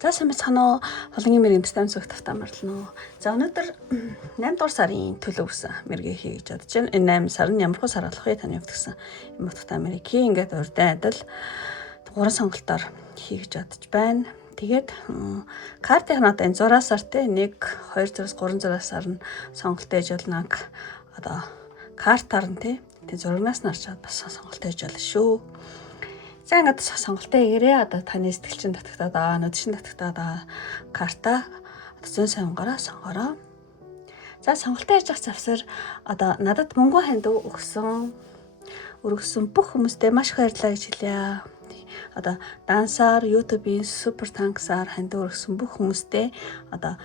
За сайн байна уу? Холонгийн мэрийн дэстам зүгт тавтаа марлно. За өнөөдөр 8 дугаар сарын төлөв гэсэн мэргээ хий гэж бодож байна. Энэ 8 сар нь ямар хөө сар болох вэ таны хувьд гэсэн юм утгатай мэрийг хий ингээд урьдаа адил 3 сонголтоор хий гэж бодож байна. Тэгээд картын одоо энэ 6 сар те 1 2 зураас 3 сар нь сонголт ээж болно. Одоо картаар нь те зурагнаас нь харчаад бас сонголт ээж болно шүү. За ингээд сонголтоо хийгээрээ одоо таны сэтгэлчин татагтаад нүдшин татагтаад карта зүүн сонгороо сонгороо. За сонголтоо хийж явах завсар одоо надад мөнгө ханд өргөсөн бүх хүмүүстээ маш их баярлалаа гэж хэлье. Одоо дансаар, YouTube-ийн супер танксаар ханд өргөсөн бүх хүмүүстээ одоо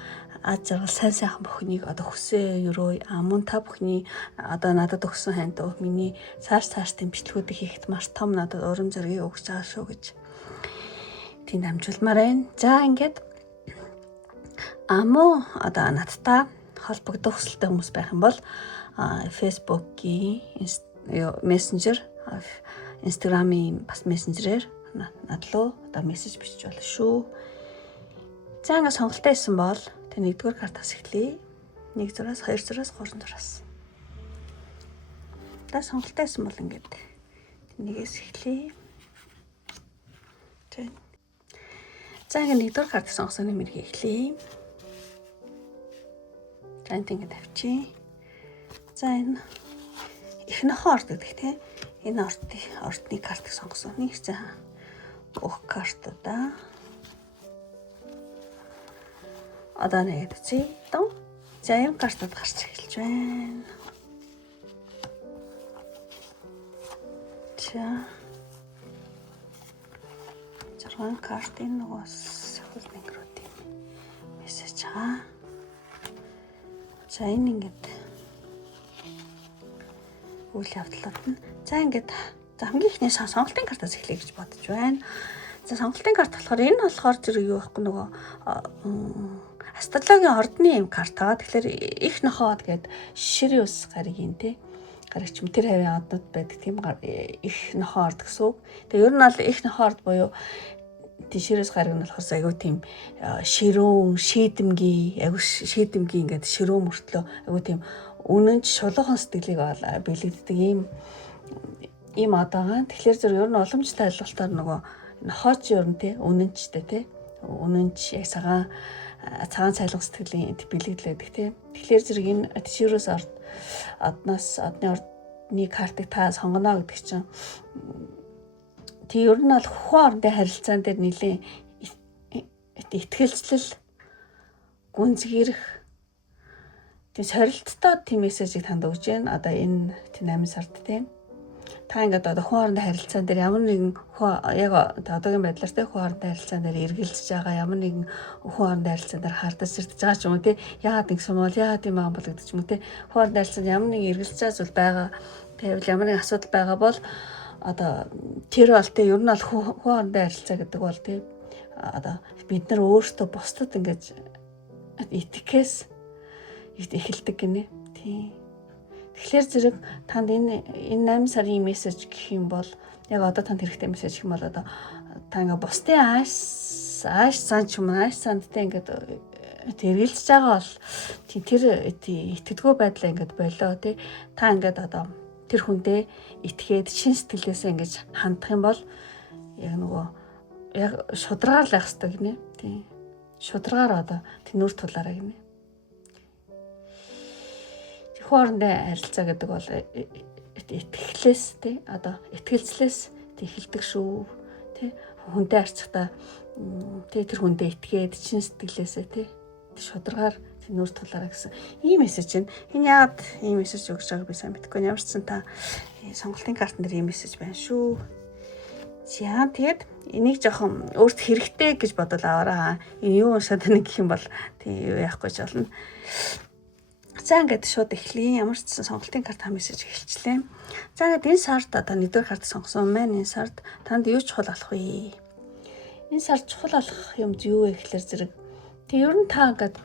аз жаргал сайн бүхнийг одоо хүсээ өрөө мөн та бүхний одоо надад өгсөн ханд миний цааш дэмжлэгүүдийг хийхэд маш том надад урам зориг өгч байгаа шүү гэж тийм дамжуулмаар байна. За ингээд одоо надтай холбогдох хүсэлтэй хүмүүс байх юм бол Facebook-ийн Messenger, Instagram-ийн бас Messenger-ээр надлуу одоо мессеж бичиж болно шүү. За ингээд сонголтоо хийсэн бол нэгдүгээр картаас эхлэе. 1 зураас 2 зураас 3 зураас. За сонголтоо хийсэн бол ингээд нэгээс эхлэе. За ингээд нэгдүгээр картыг сонгосон нэмэр эхлэе. За энэ ингээд авчи. За энэ эхнийхээ орд гэдэг тийм. Энэ ордны картыг сонгосон. Нэг за бүх картуудаа одоо нэг үзье. За юм картууд гарч эхэлж байна. За 6 картын нугас хөлбөнгөрүүдийн мессеж байгаа. За энэ ингээд үйл явдлууд нь. За ингээд хамгийн ихний сонголтын картаас эхлэе гэж бодож байна. За сонголтын карт болохоор энэ болохоор зэрэг юу байхгүй нөгөө астрологийн ордны юм картаа. Тэгэхээр их нохоод гээд Шириус гаригийн те гарагч юм тэр хавийн однууд байдаг тийм их нохоо орд гэсэн үг. Тэгээ ер нь бол их нохоо орд буюу Шириус гариг нь болохоор айгүй тийм ширүүн шийдэмгий ингээд ширүүн мөртлөө айгүй тийм үнэнч шулуухан сэтгэлийг бэлэгддэг ийм одоогаа. Тэгэхээр зөв ер нь уламжтай ойлголтоор нөгөө нохооч ер нь те үнэнчтэй те үнэнч яг цагаан цайлган сэтгэлийн бэлэгдлээдэг тийм. Тэгэхээр зэрэг энэ Шириус одны ордны картыг та сонгоно гэдэг чинь ер нь бол хухуун ордын харилцаан дээр нэлээд итгэлцлэл гүнзгийрэх тийм сорилттой тийм мессежийг танд өгж байна. Одоо энэ 8 сард тийм. Та ингээд одоо хүн хоорондын харилцаан дээр ямар нэгэн яг одоогийн байдлаар те хүн хоорондын харилцаан дээр эргэлзэж байгаа ямар нэгэн хүн хоорондын харилцаан дээр хардаж сэрдэж байгаа ч юм уу те яагаад ингэсэн бол яагаад юм бол гэдэг ч юм уу те хүн хоорондын харилцаанд ямар нэгэн эргэлзэж байгаа зүйл байгаа тэгвэл ямар нэгэн асуудал байгаа бол одоо тэр бол те ер нь бол хүн хоорондын харилцаа гэдэг бол те одоо бид нар өөрсдөө бусдад ингээд итгэхээс эхэлдэг гинэ тийм. Тэгэхээр зэрэг танд энэ 8 сарын мессеж гэх юм бол яг одоо танд хэрэгтэй мессеж гэх юм бол одоо та ингээ бусдын ааш санд те ингээд тэргэлж байгаа бол тэр итгэдэггүй байдлаа ингээд болоо те та ингээд одоо тэр хүндээ итгээд шин сэтгэлээсээ ингээд хандах юм бол яг нөгөө яг шударгаар л байх хэрэгтэй гинэ тийм шударгаар одоо тэнүүр тулаараа гинэ. Хоорондын харилцаа гэдэг бол итгэлээс тий одоо итгэлцлээс эхэлдэг шүү тий хүнтэй харьцахдаа тий тэр хүндээ итгээд чин сэтгэлээсээ тий шударгаар тэнүүр тулаараа гэсэн ийм мессеж байна. Энэ яагаад ийм мессеж өгч байгааг би сайн мэдэхгүй. Ямар ч сан та сонголтын картн дээр ийм мессеж байна шүү. За тэгээд энийг жоохон өөрт хэрэгтэй гэж бодвол аваараа. Энэ юу уншаад байна гэх юм бол тий юу яахгүй ч болно. За ингээд шууд эхлэе. Ямар ч сонголтын карт мессеж эхэлчлээ. За ингээд энэ сард одоо нэгдүгээр карт сонгосон маань энэ сард танд юу чухал болох вэ? Энэ сард чухал болох юм юу вэ гэхэлэр зэрэг тэг ер нь та ингээд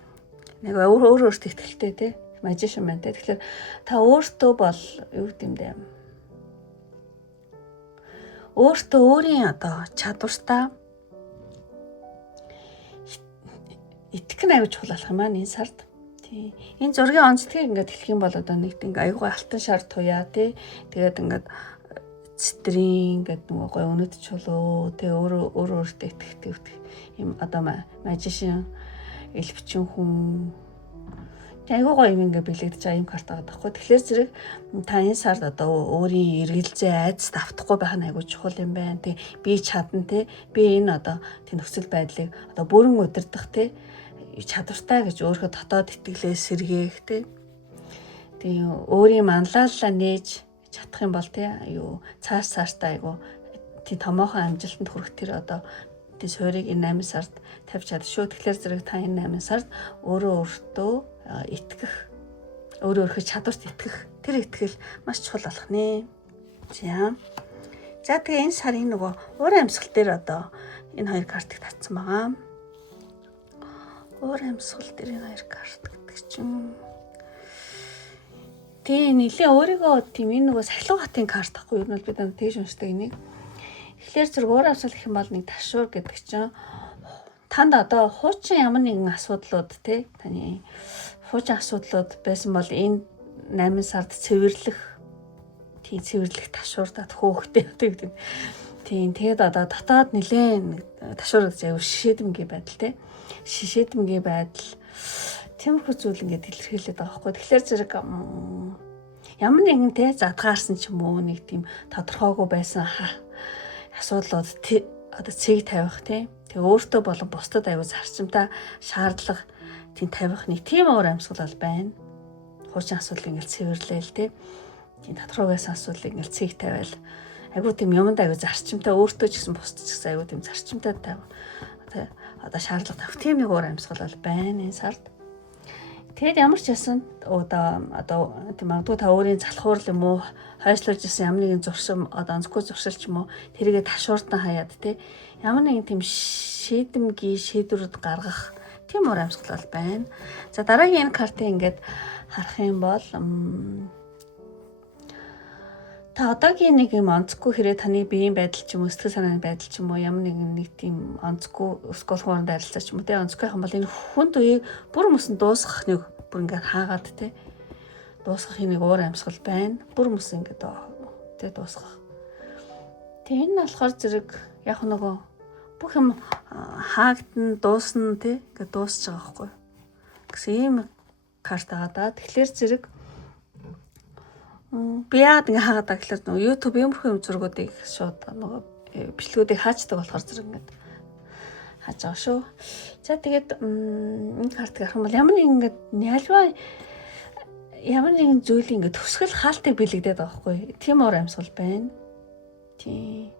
нэг өөртөө ихтэй те мажишн байна те. Тэгэхээр та өөртөө бол юу гэдэм бэ? Өөртөө өөрийн одоо чадвартаа итгэх нь аюул чухал болох юм аа энэ сард. Тий. Энэ зургийн онцлогийг ингээд хэлэх юм бол одоо нэг ингээд аюулгүй алтан шар туяа тий. Тэгээд ингээд цэтрийн ингээд нөгөө гой өнөд чулуу тий өөрөө өөртөө итгэх юм одоо мажишин элбчин хүн айгуугаа юм ингээ бэлэгдэж байгаа юм карт байгаа байхгүй. Тэгэхээр зэрэг та энэ сард одоо өөрийн эргэлзээ айдас давтахгүй байх нь айгуу чухал юм байна. Тэг би чадна те. Би энэ одоо тийм нөхцөл байдлыг одоо бүрэн удирдах те чадвартай гэж өөрийнхөө дотоод итгэлээ сэргээх те. Тэг өөрийн манлайлалаа нээж чадах юм бол те юу цааштай айгуу тийм томоохон амжилтанд хүрэх тэр одоо тийм суурийг энэ 8 сард тавьж чадах шүү. Тэгэхээр зэрэг та энэ 8 сард өөртөө итгэх, өөрийнхөө чадварт итгэх, тэр итгэл маш чухал болох нэ. За тэгээ энэ сарын нөгөө уур амьсгал дээр одоо энэ хоёр картыг татсан байгаа. Уур амьсгал дээр энэ хоёр карт гэдэг чинь тэгээ нэлээ өөрийгөө тийм энэ нөгөө сахилга хатын карт ахгүй юу? Ер нь бол бид тийш уншдаг энийг. Тэгэхээр зэрэг уур амьсгал гэх юм бол нэг ташуур гэдэг чинь танд одоо хуучин ямар нэгэн асуудлууд те таны хуучин асуудлууд байсан бол энэ 8 сард цэвэрлэх ташуурдаад хөөхтэй гэдэг. Тийм тэгээд одоо дотоод нэлээд ташуур гэж аюу шишээдэмгийн байдал те. Шишээдэмгийн байдал тиймэрхүү зүйл ингээд илэрхийлээд байгаа байхгүй. Тэгэхээр зэрэг ямар нэгэн те задгаарсан ч юм уу нэг тийм тодорхойгүй байсан асуудлууд одоо цэг тавих те. Тэгээ өөртөө болон бусдад аюу зарчимтай шаардлага тийм тавих нэг тийм уур амьсгал бол байна. Хуучин асуудлыг ингээл цэвэрлээл те. Тийм тодорхойгоос асуудлыг ингээл цэг тавиал аюу тийм юмд аюу зарчимтай өөртөө ч гэсэн бусдад ч гэсэн аюу тийм зарчимтай тавих. Одоо шаардлага тавих тийм нэг уур амьсгал бол байна энэ сард. Тэгэд ямар ч ясан одоо тийм магадгүй та өөрийн залхуурл юм уу хойшлуулж исэн ямар нэгэн зуршим одоо онцгүй зуршил ч юм уу тэрийгэ ташуурдан хаяад те ямар нэгэн тийм шийдэмгий шийдвэрүүд гаргах тийм уур амьсгал бол байна. За дараагийн энэ картыг ингээд харах юм бол та одоогийн нэг юм онцгүй хэрэг таны биеийн байдал ч юм уу сэтгэл санааны байдал ч юм уу ямар нэг тийм онцгүй өсгөл хооронд харилцаа ч юм уу те онцгүй юм бол энэ хүнд үеийг бүр мөсөн дуусгах нэг бүр ингээд хаагаад те дуусгах нэг уур амьсгал байна. Бүр мөсөн ингээд те дуусгах. Тэ энэ нь болохоор зэрэг яг нөгөө бүх юм хаагдсан дуусна те ингээд дуусч байгаа байхгүй гэсэн ийм карт байгаа да. Тэгэхээр зэрэг би яагаад ингэ хаагаад байгаа гэхээр нөгөө YouTube иймэрхүү юм зургуудыг шууд нөгөө бичлэгүүдийг хаачдаг болохоор зэрэг ингээд хааж байгаа шүү. За тэгээд энэ картыг харах юм бол ямар нэгэн зүйлийн ингээд төсгөл хаалтыг бэлэгдээд байгаа байхгүй. Тийм уур амьсгал байна. Тийм.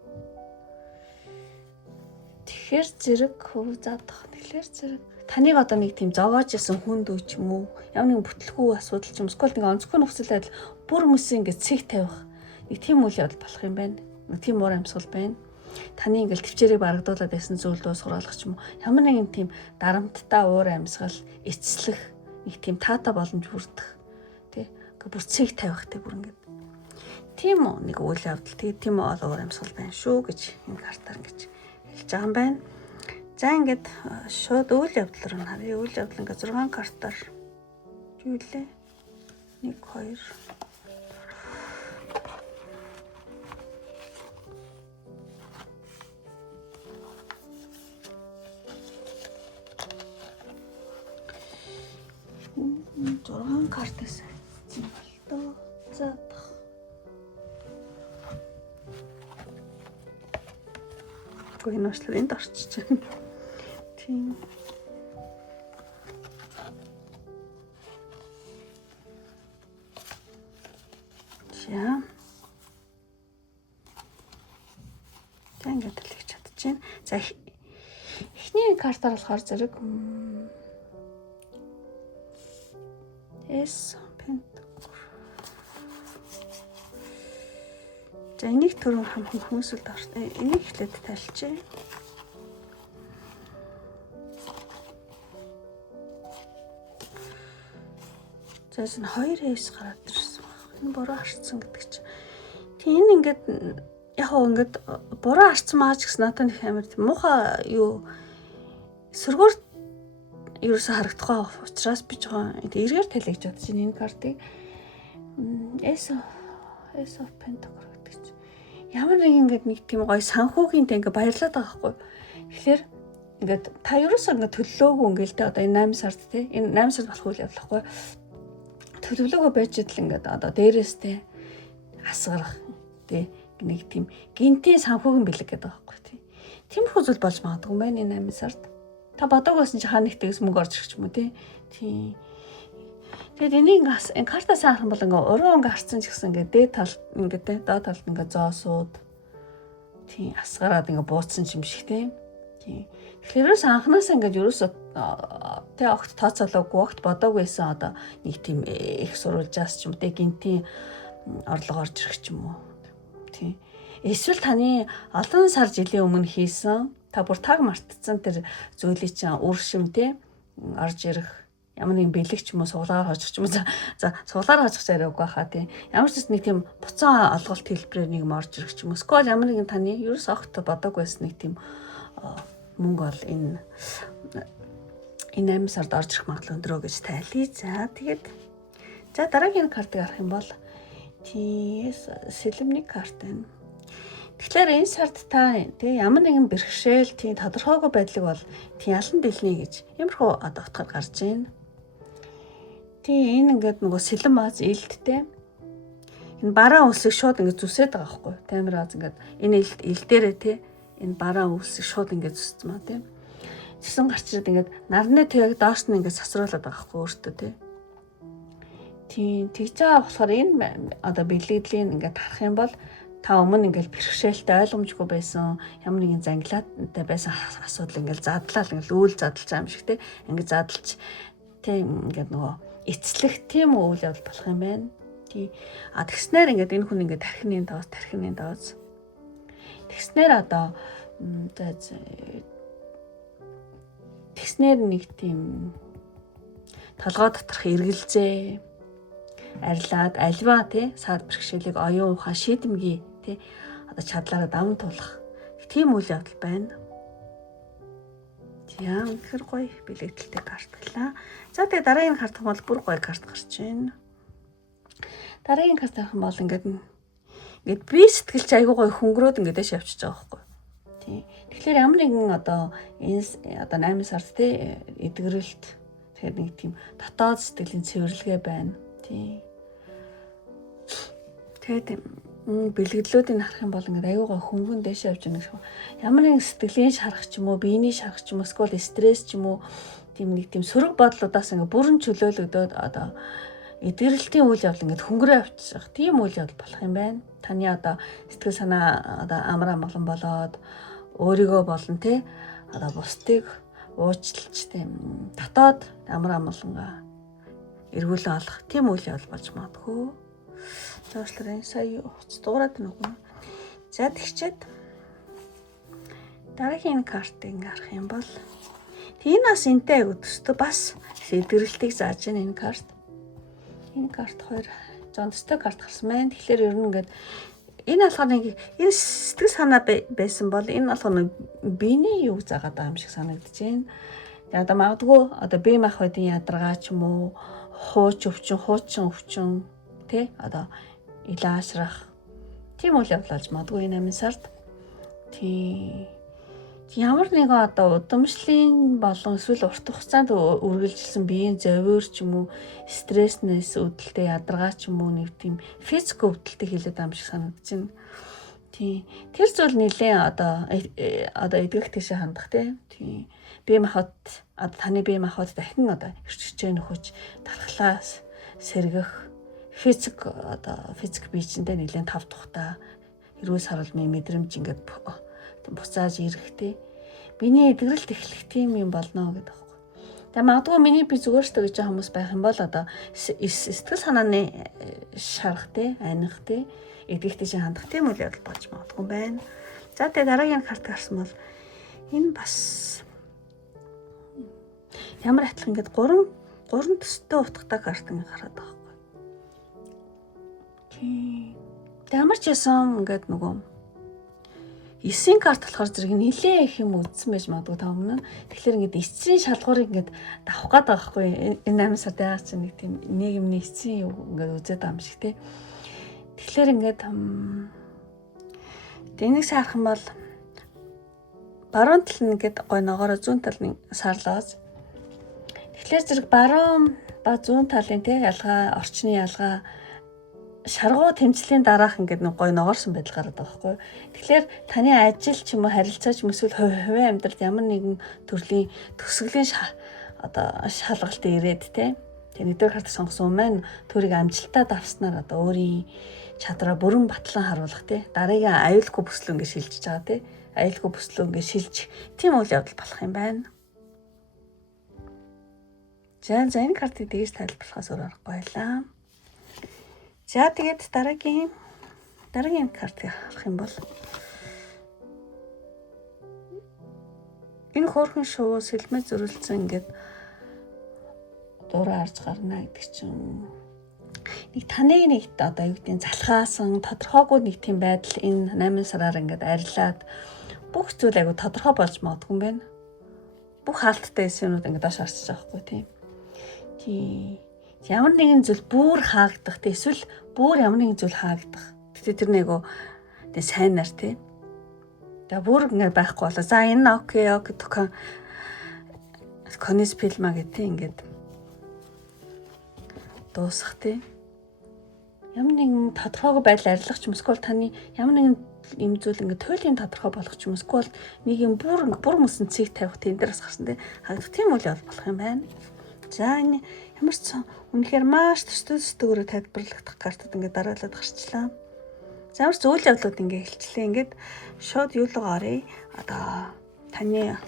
Тэгэхээр зэрэг заадах. Тэгэхээр зэрэг таныг одоо нэг тийм зовоож исэн хүнд үе ч юм уу ямар нэгэн бүтлгүй асуудал ч юм эсвэл нэг онцгүй нөхцөл байдал бүр мөсөн ингээд цэг тавих нэг тийм үйл явдал болох юм байна. Нэг тийм уур амьсгал байна. Таны ингээд төвчээрийг барагдуулаад байсан зүйл дуусгарлах ч юм уу ямар нэгэн тийм дарамттай уур амьсгал эцэслэх нэг тийм таатай боломж бүрдэх тий ингээд бүр цэг тавих тий бүр ингээд тийм нэг үйл явдал тийм уур амьсгал байна шүү гэж энэ картаар ингэж хэлж байгаа юм байна. За ингээд шууд үйл явдал руу харъя. Үйл явдал ингээд 6 картаар юу лээ? 1 2 6 картаас зинбэлтөө заадах. Гоо энэ очлоо энд орчиж байна. Тийм. За. Ингээд хэлж чадчихээн. За эхний картаар болохоор зэрэг Pentacle. За энийг түрүүн хамхан хүмүүсэлд орсон. Энийг эхлээд тайлчээ. За энэ 2 эс гараад ирсэн баг. Энэ буруу харцсан гэдэг чинь. Тийм ингээд яг хоо ингээд буруу харцсан маа ч гэсэн надад их амар тийм муухай юу сөргөөр ерөөсө харагдахгүй учраас би жоохон эргээр талигж бодож байна энэ картыг. Ace of Pentacles гэдэг чинь ямар нэг ингээд нэг тийм гоё санхүүгийн тэ ингээд баярлаад байгаа байхгүй. Тэгэхээр ингээд та ерөөсөө ингээд төлөлөөгүй ингээл тэ одоо энэ 8 сард тэ энэ 8 сард болох үйл явдал байхгүй. Төлөвлөгөө байж идэл ингээд одоо дээрээс тэ асгарах тэ нэг тийм гинтийн санхүүгийн бэлэг гэдэг байгаа байхгүй тий. Тиймэрхүү зүйл болж магадгүй мэн энэ 8 сард. Та бодоагүй байсан чи хаа нэгтээс мөнгө орж ирэх ч юм уу тий. Тий. Тэгээд энийг энэ картаас харах юм бол ингээ уруу ингээ харцсан ч гэсэн ингээ дээд тал ингээ тий доод талд ингээ зоосууд тий асгараад ингээ бууцсан юм шиг тий. Тий. Тэгэхээр анханасаа ингээ ерөөсөө тий огт тооцоолоогүй огт бодоагүй байсан одоо нэг тийм их сурвалжаас ч юм тий гинтийн орлого орж ирэх ч юм уу. Тий. Эсвэл таны олон сар жилийн өмнө хийсэн та бүр таг мартцсан тэр зүйлийг чинь үр шимтэй орж ирэх ямар нэгэн бэлэг ч юм уу суглаар хожих ч юм уу за суглаар хожих зэрэг байхаа тий. Ямар ч нэг тийм буцаан олголт хэлбэрээр нэг юм орж ирэх ч юм уу. Скол ямар нэгэн таны ерөөс огт бодоагүй байсан нэг тийм мөнгө бол энэ 8 сард орж ирэх магадлал өндөрөө гэж тайлъя. За тэгээд за дараагийн картыг харах юм бол тийс сэлэмний карт байна. Тэгэхээр энэ сард та тий ямар нэгэн бэрхшээл тий тодорхойгүй байдлыг бол тий ялан дэлнэ гэж ямархуу одоо утгаар гарч байна. Тий энэ ингээд нөгөө сэлэм бааз илдтэй. Энэ бараа үлсийг шууд ингээд зүсээд байгаа байхгүй. Тамир бааз ингээд энэ ил дээрээ тий энэ бараа үлсийг шууд ингээд зүссэн маа тий. Зэсэн гарч ирээд ингээд нарны төвийг доош нь ингээд сасруулад байгаа байхгүй өөртөө тий. Тийм тэгж байгаа болохоор энэ одоо бэлгэдлийн ингээд харах юм бол та өмнө ингээл бэрхшээлтэй ойлгомжгүй байсан ямар нэгэн зангилаатай байсан асуудал ингээл задлал ингээл үйл задлж байгаа юм шиг те ингээд задлж тийм ингээд нөгөө эцлэх тийм үйл явдал болох юм байна. Тий. А тэгснээр ингээд энэ хүн ингээд тархины даваас тэгснээр одоо тэгснээр нэг тийм толгой доторх эргэлзээ арилаад альва тий саад бэрхшээлийг оюун ухаан шийдэмгий тий одоо чадлаараа даван туулах тийм үйл явдал байна. Тийм үнэхэр гоё бэлэгдэлтэй карт байлаа. За тэгээ дараагийн карт бол бүр гоё карт гарч байна. Дараагийн карт авах юм бол ингээд би сэтгэлч айгуу гоё хөнгөрөөд ингээд дэш явчихж байгаа байхгүй. Тий. Тэгэхээр ямар нэгэн одоо энэ одоо 8 сард тий эдгэрэлт тэгэхээр нэг тийм дотоод сэтгэлийн цэвэрлэгээ байна. Тий. Тэгээд бэлгэдлүүдийг харах юм бол ингээд аюугаа хөнгөн дэш явж байгаа юм. Ямар нэгэн сэтгэлийн шарах ч юм уу, биений шарах ч юм уу, эсвэл стресс ч юм уу, тийм нэг тийм сөрөг бодлуудаас ингээд бүрэн чөлөөлөгдөд одоо эдгэрэлтийн үйл явдал ингээд хөнгөрөө авчих. Тийм үйл явдал болох юм байна. Таны одоо сэтгэл санаа одоо амар амгалан болоод өөрийгөө болон те одоо бусдыг уучлалч тийм дотоод амар амгалангаа эргүүлэн олох тийм үйл явдал болж магадгүй. Зоочлоо энэ сая хуц дуурайд нүгэн. За тэгчээд дараагийн картыг харах юм бол энэ бас энтэй өдөстө бас эдгэрэлтийг зааж байна энэ карт. Энэ карт хоёр зондстой карт гарсан байна. Тэгэхээр ер нь ингээд энэ болохоор нэг энэ сэтгэл санаа байсан бол энэ болохоор биений юг заагаад байгаа юм шиг санагдаж байна. Тэгээ одоо магадгүй одоо бие махбодын ядаргаа ч юм уу хуучин өвчин тэ одоо илаашрах тийм үйл явдал болж магадгүй энэ 8 сард. Тийм ямар нэгэн одоо удамшлын болон эсвэл урт хугацаанд үргэлжилсэн биеийн зовир ч юм уу стресснээс үүдэлтэй ядаргаа ч юм уу нэг тийм физик өвдөлтөй хэлээд байгаа юм шиг санагдаж байна. Тийм тэр зүйл нэлээд одоо эдгэх тийшээ хандах тийм бие махбод одоо таны бие махбод дахин одоо эрчжээ нөхөж тархлаас сэргэх физик биечэндээ нэлээд тав тухтай эрүүл саралмын мэдрэмж ингээд буцааж ирэхтэй биений эдгэрэлт эхлэх тийм юм болно гэдэг байна. Тэгээ магадгүй миний би зүгээр ч гэж хүмүүс байх юм бол одоо сэтгэл санааны шарах аних эдгэх тийш хандах тийм үйл явдал болж магадгүй байна. За тэгээ дараагийн карт гарсан бол энэ бас ямар атлах ингээд гурван төстэй утгатай карт ингээд гараад байгаа байхгүй. Тийм. Ямар ч ясан ингээд нөгөө 9 карт болохоор зэрэг нилээ их юм үдсэн байж магадгүй та өмнө. Тэгэхээр ингээд эцсийн шалгуурыг ингээд давах гээд байгаа хгүй. Энэ 8 сард яагаад ч нэг тийм нэг юм эцсийн юу ингээд үзээд байгаа юм шиг те. Тэгэхээр ингээд энийг саарах юм бол баруун тал нь ингээд гой ногоороо зүүн талын саарлааз. Тэгэхээр зэрэг баруун ба зүүн талын те ялгаа, орчны ялгаа шаргуу тэмцлийн дараах ингээд нэг гой ногоорсон байдал гараад байгаа байхгүй. Тэгэхээр таны ажил ч юм уу харилцаа ч юм эсвэл хувийн амьдралд ямар нэгэн төрлийн төсгөлийн шалгалт ирээд те. Тэгээ нэгдүгээр карт сонгосон маань төрийг амжилтаа давснаар одоо өөрийн чадраа бүрэн батлан харуулах те. Дараагийн аюулгүй бүслөө ингээд шилжиж байгаа те. Аюулгүй бүслөө ингээд шилж тийм үйл явдал болох юм байна. За энэ картыг дээс тайлбарлахаас өөр аргагүй байлаа. За тэгээд дараагийн картыг харах юм бол энэ хөөрхөн шувуу сэлмээ зөрүүлсэн ингээд дураа харж гарна гэдэг чинь нэг таныг нэг одоо юу гэдэг нь залхаасан тодорхойгүй нэг тийм байдал энэ 8 сараар ингээд арилаад бүх зүйл айгу тодорхой болж магадгүй юм байна. Бүх хаалттай юмнууд ингээд доош харчиж байгаа хгүй тийм. Ямар нэгэн зүйл бүр хаагдах те эсвэл бүр ямар нэгэн зүйл хаагдах. Тэгтээ тэр нэгөө тэг сайнаар те. Тэгээ бүр ингэ байхгүй болоо. За энэ окей тохион конис фильма гэдэг ингээд дуусах те. Ямар нэгэн тодорхойгүй байдал арилгах ч юм эсвэл таны ямар нэгэн юм зүйл ингээд туйлын тодорхой болох ч юм эсвэл нэг юм бүр мөсөн цэг тавих тэн дээрс гарсан те. Хаагдах тийм үйл явдал болох юм байна. За энэ ямар ч үнэхээр маш төстөөр тайлбарлагдах картууд ингээд дараалаад гарчлаа. За ямар ч үйл явдлууд ингээд хэлчлээ. Ингээд шууд юу л гарыг одоо таны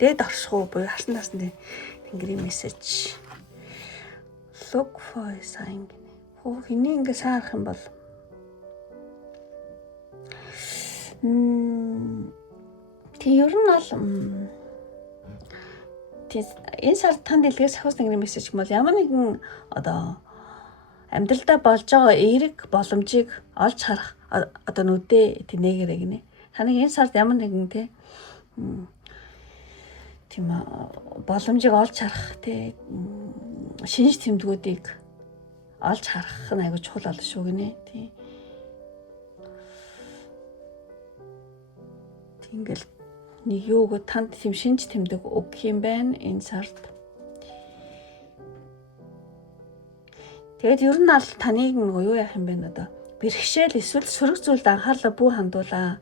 дээд оршихуу буюу харсан насны тэнгэрийн мессеж. Look for a sign. Хэний ингээд саарах юм бол тий ер нь бол энэ сард танд илгээс ахуус нэгний мессеж юм бол ямар нэгэн одоо амьдралдаа болж байгаа эерэг боломжийг олж харах одоо нүдээ тэнэгэрэй гинэ. Таныг энэ сард ямар нэгэн тийм боломжийг олж харах шинж тэмдгүүдийг олж харах нь аягүй чухал болно шүү гинэ. Ингээл нэг юуг танд тийм шинж тэмдэг өгөх юм байна энэ сард. Тэгээд ер нь аль таныг юу яах юм бэ одоо бэрхшээл эсвэл сөрөг зүйлд анхаарлаа бүх хандуулаа.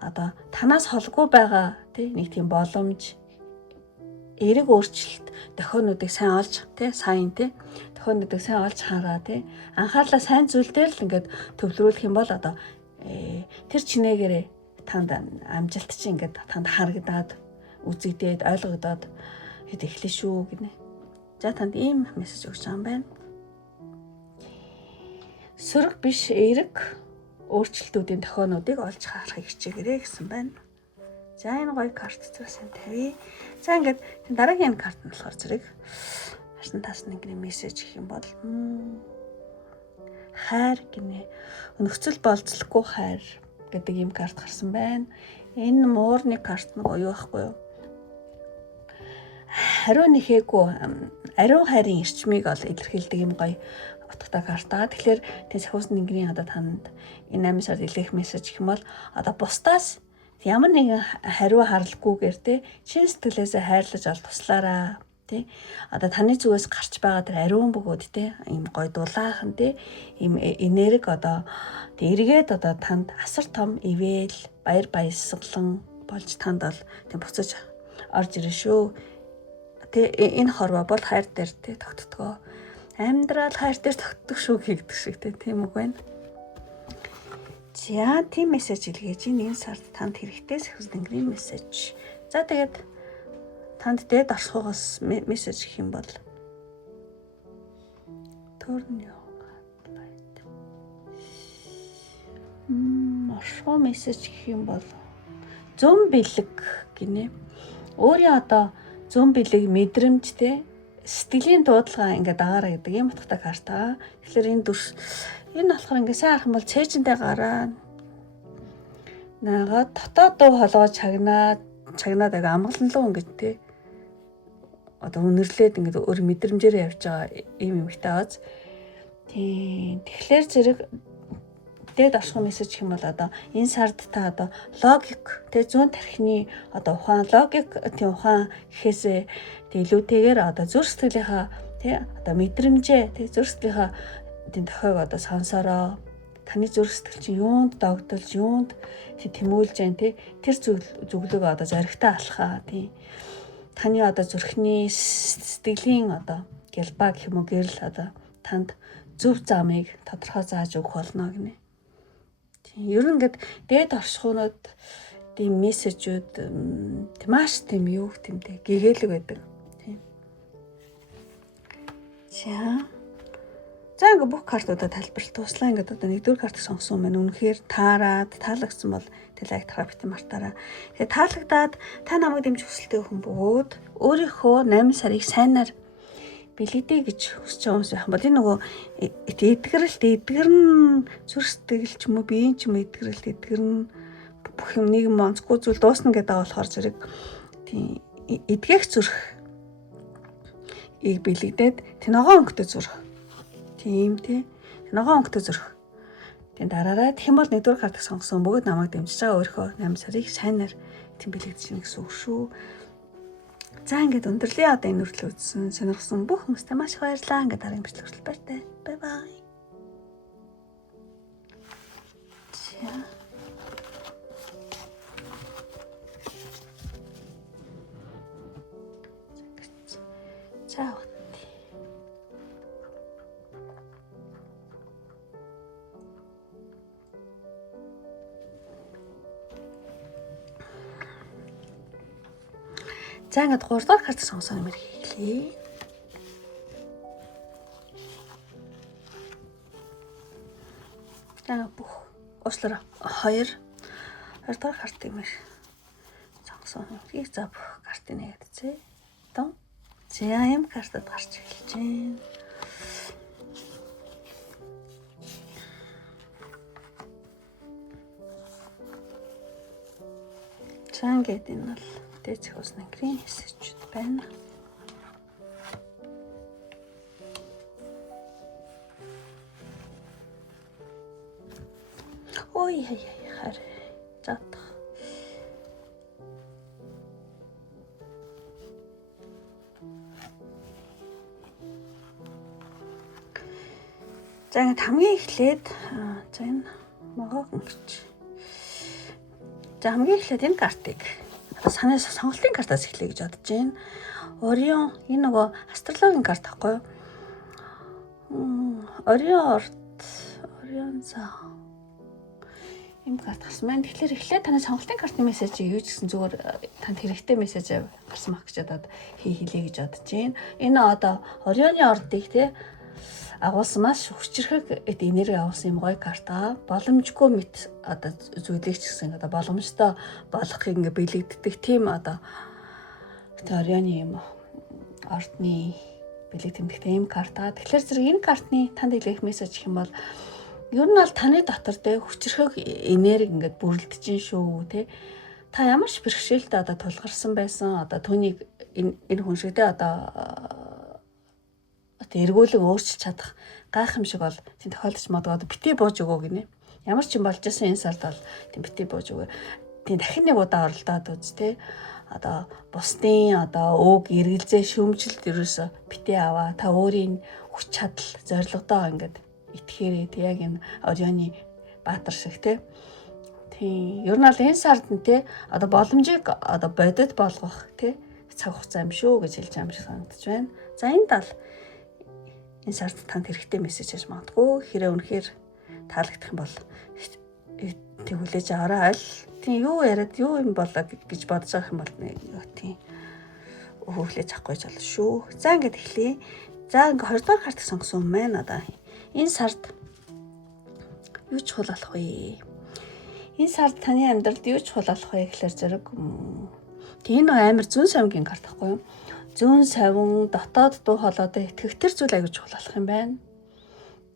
Одоо танаас холгүй байгаа нэг тийм боломж эерэг өөрчлөлт дохионуудыг сайн олж сайн дохионуудыг сайн олж хараа анхаарлаа сайн зүйл дээр л ингээд төвлөрүүлэх юм бол одоо тэр чинээгээрээ танд амжилт чинь ингээд танд харагдаад үзэгдээд ойлгогдоод хэд эхлэх шүү гинэ. За танд ийм мессеж өгч байгаа юм байна. Сөрөг биш эерэг өөрчлөлтүүдийн дохионуудыг олж харахыг хичээгээрэй гэсэн байна. За энэ гоё карт зүгээс нь тавья. За ингээд дараагийн карт нь болохоор зэрэг харсан тасны мессеж гэх юм бол хайр гинэ. Нөхцөл болцлохгүй хайр гэдэг ийм карт гарсан байна. Энэ муурны карт нь юу байхгүй юу? Хариу нэхээгүй ариун хайрын эрчмийг ол илэрхийлдэг юм гоё утгатай карта. Тэгэхээр тэр сахиус нэгний одоо танд энэ 8 сард илгээх мессеж гэх юм бол одоо бусдаас ямар нэгэн хариу харалгүйгээр чин сэтгэлээсээ хайрлаж ол туслаараа одоо таны зүгээс гарч байгаа тэр ариун бөгөөд ийм гоё дулаахан ийм энерги одоо эргээд одоо танд асар том ивэл баяр баясгалан болж танд бол буцаж орж ирнэ шүү. Энэ хорвоо бол хайр дээр тогтдгоо. Амьдрал хайр дээр тогтдог шүү гэдэг шиг тийм үг байна. За тийм мессеж илгээж энэ сард танд хэрэгтэй сахиус тэнгэрийн мессеж. За тэгээд танд дээд оршихоос мессеж гэх юм бол төрнө оршихоо мессеж гэх юм бол зүүн бэлэг гинэ. Өөрийн одоо зүүн бэлэг мэдрэмж сэтгэлийн дуудлага ингээд дагаараа гэдэг юм утгатай карта. Тэгэхээр энэ болохоор ингээд сайн харах юм бол цээжиндээ гараа Наага дотоод дуу хоолой чагнаад ага амгалан луу ингэж те одоо үнэрлээд ингэж өөр мэдрэмжээр явж байгаа ийм юмхтэй ааз. Тийм тэгэхээр зэрэг дээд оршихуй мессеж гэх юм бол одоо энэ сард та одоо логик тэг зүүн тархины одоо ухаан логик тийм ухаан гэхээсээ тэг илүүтэйгээр одоо зүрх сэтгэлийнхаа тэг одоо мэдрэмжээ тэг зүрх сэтгэлийнхаа тийм тохиог одоо сонсороо таны зүрх сэтгэл чинь юунд догдолж юунд тэмүүлж जैन тий тэр зүглөг одоо зоригтой алхаа тий таны одоо зүрхний сэтгэлийн одоо гэлба гэх юм уу гэрэл одоо танд зөв замыг тодорхой зааж өгөх болно гинэ. Тийм ер нь ингээд дээд оршихуунууд тийм мессежүүд маш тийм юу гэмтэй гэгээлэг байдаг. Тийм. За ингээд бүх картуудаа тайлбарлалт туслаа. Ингээд одоо нэгдүгээр картыг сонгосон юм байна. Үнэхээр таарад таалагдсан бол лайк тарахаа мартаарай. Тэгээ таалагдаад та намайг дэмжих хүсэлтэй хүн бөгөөд өөрийнхөө 8 сарыг сайнаар бэлэгдээ гэж хүсэж байгаа хүмүүс байх юм бол энэ нөгөө эдгэр нь зүрх сэтгэл ч юм уу биеийн ч юм эдгэр нь бүх юм нэг монцгүй зүйл дуусна гэдэг болохоор зэрэг тийм эдгэх зүрх ийг бэлэгдээд ногоон өнгөтэй зүрх тийм тий ногоон өнгөтэй зүрх тийм дараарай. Тэгэх юм бол нэгдүгээр картыг сонгосон бөгөөд намайг дэмжиж байгаа өөрийнхөө 8 сарыг сайнаар тийм бэлэгдэж гэнэ гэсэн үг шүү. За ингээд өндөрлөө одоо энэ хүртэл үзсэн сонирхсан бүх хүмүүстээ маш их баярлалаа. Ингээд дараагийн бичлэг хүртэл баяртай. Бай бай. Чао. За ингээд 3 дахь карт сонгосон юм хэлье. За бүх уучлаарай 2 дахь карт юм сонгосон юм. За бүх картыг нэгдэцээ. Тон. За юм картад гарч эхэлж байна. За ингээд энэ бол дээд зохиосны грин мессежүүд байна. Ой хар. Зат. За ингээд хамгийн эхлээд за энэ могоог ингэж. За хамгийн эхлээд энэ картыг санаас сонголтын картаас эхлэе гэж бодож байна. Орион энэ нөгөө астрологийн карт байхгүй юу? Орион за. Ийм карт гарсан байна. Тэгэхээр эхлээд таны сонголтын картны мессежийг юу ч гэсэн зүгээр танд хэрэгтэй мессеж гарсан мах гэж бодоод хийлээ гэж бодож байна. Энэ одоо Орионы ордыг те агуулсан маш хүчрхэг энерги агуулсан юм гоё карта. Боломжгүй мэт одоо зүйлийг ч гэсэн одоо боломжтой болгохыг ингээ бэлэгддэг тийм одоо Орионы юм ордны бэлэг тэмдэгтэй юм карта. Тэгэхээр зэрэг энэ картны танд илгээх мессеж гэх юм бол ер нь бол таны дотор те хүчрхэг энерги ингээд бүрлдэж ин шүү те. Та ямар ч бэрхшээлтэй одоо тулгарсан байсан одоо түүнийг энэ хүн шиг те одоо эргүүлэн өөрчилж чадах гайхамшиг бол тийм тохиолдож магадгүй битээ бууж өгөө гинэ. Ямар ч юм болж байсан энэ сард бол тийм битээ бууж өгөө. Тийм дахин нэг удаа оролдоод үз тэ. Одоо бусдын одоо өг эргэлзээ шөмжилт ерөөсө битээ аваа. Та өөрийн хүч чадал зорилгодоо ингээд итгэхээрээ тэг яг энэ Орионы баатар шиг тэ. Тийм ер нь бол энэ сард нь тэ одоо боломжийг одоо бодит болгох тэ цаг хугацаа юм шүү гэж хэлж байгаа юм шиг санагдаж байна. За энэ тал энэ сард танд хэрэгтэй мессеж хийж магадгүй хэрэг үнэхээр таалагдах юм бол тэг хүлээж аваарай. Тийм юу яриад юу юм болоо гэж бодож байгаа юм бол тийм хүлээж авахгүй ч болно шүү. За ингээд эхлэе. За ингээд 20 дугаар картыг сонгосон юм байна одоо. Энэ сард юу чухал болох вэ? Энэ сард таны амьдралд юу чухал болох вэ гэхээр зэрэг тийм нэг амар зүүн савгийн карт байхгүй юу? Зүүн савин дотоод дуу хоолойдоо итгэх тэр зүйл аягүй чухал болох юм байна.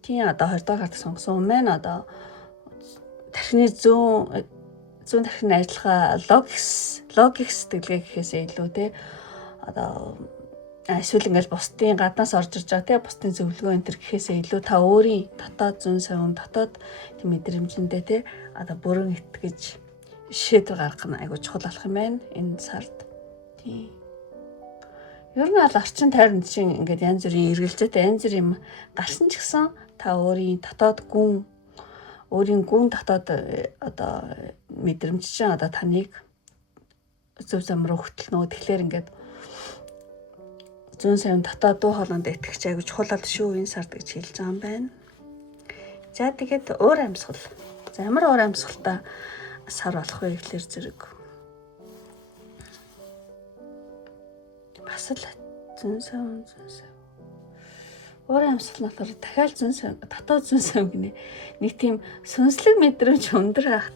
Тийм одоо 20 дугаар картыг сонгосон юм байна. Одоо тархины зүүн зүүн тархины ажиллагаа логик сэтгэлгээ гэхээсээ илүү те одоо эсвэл ингээл бусдын гаднаас орж ирж байгаа те бусдын зөвлөгөө энэ төр гэхээсээ илүү та өөрийн дотоод зүүн совин дотоод тийм мэдрэмжэндээ те одоо бүрэн итгэж шийдвэр гаргах нь айгуу чухал болох юм байна энэ сард. Тийм. Ер нь аль орчин тойрон чинь ингээд янз бүрийн эргэлзээтэй янз бүр юм гарсан ч гэсэн та өөрийн дотоод гүн дотоод одоо мэдрэмж чинь одоо таныг зөв зам руу хөтлөнө. Тэгэхээр ингээд зүүн совин дотоод дуу хоолойнд итгэж айгуу чухал бол шүү энэ сард гэж хэлж байгаа юм байна. За тэгээд уур амьсгал. За ямар уур амьсгалтай сар болох вэ гэхэлэр зэрэг бас л зүүн совин уур амьсгал нь болохоор дахиад зүүн совин дотоод зүүн совин гинэ нэг тийм сүнслэг мэдрэмж өндөр ах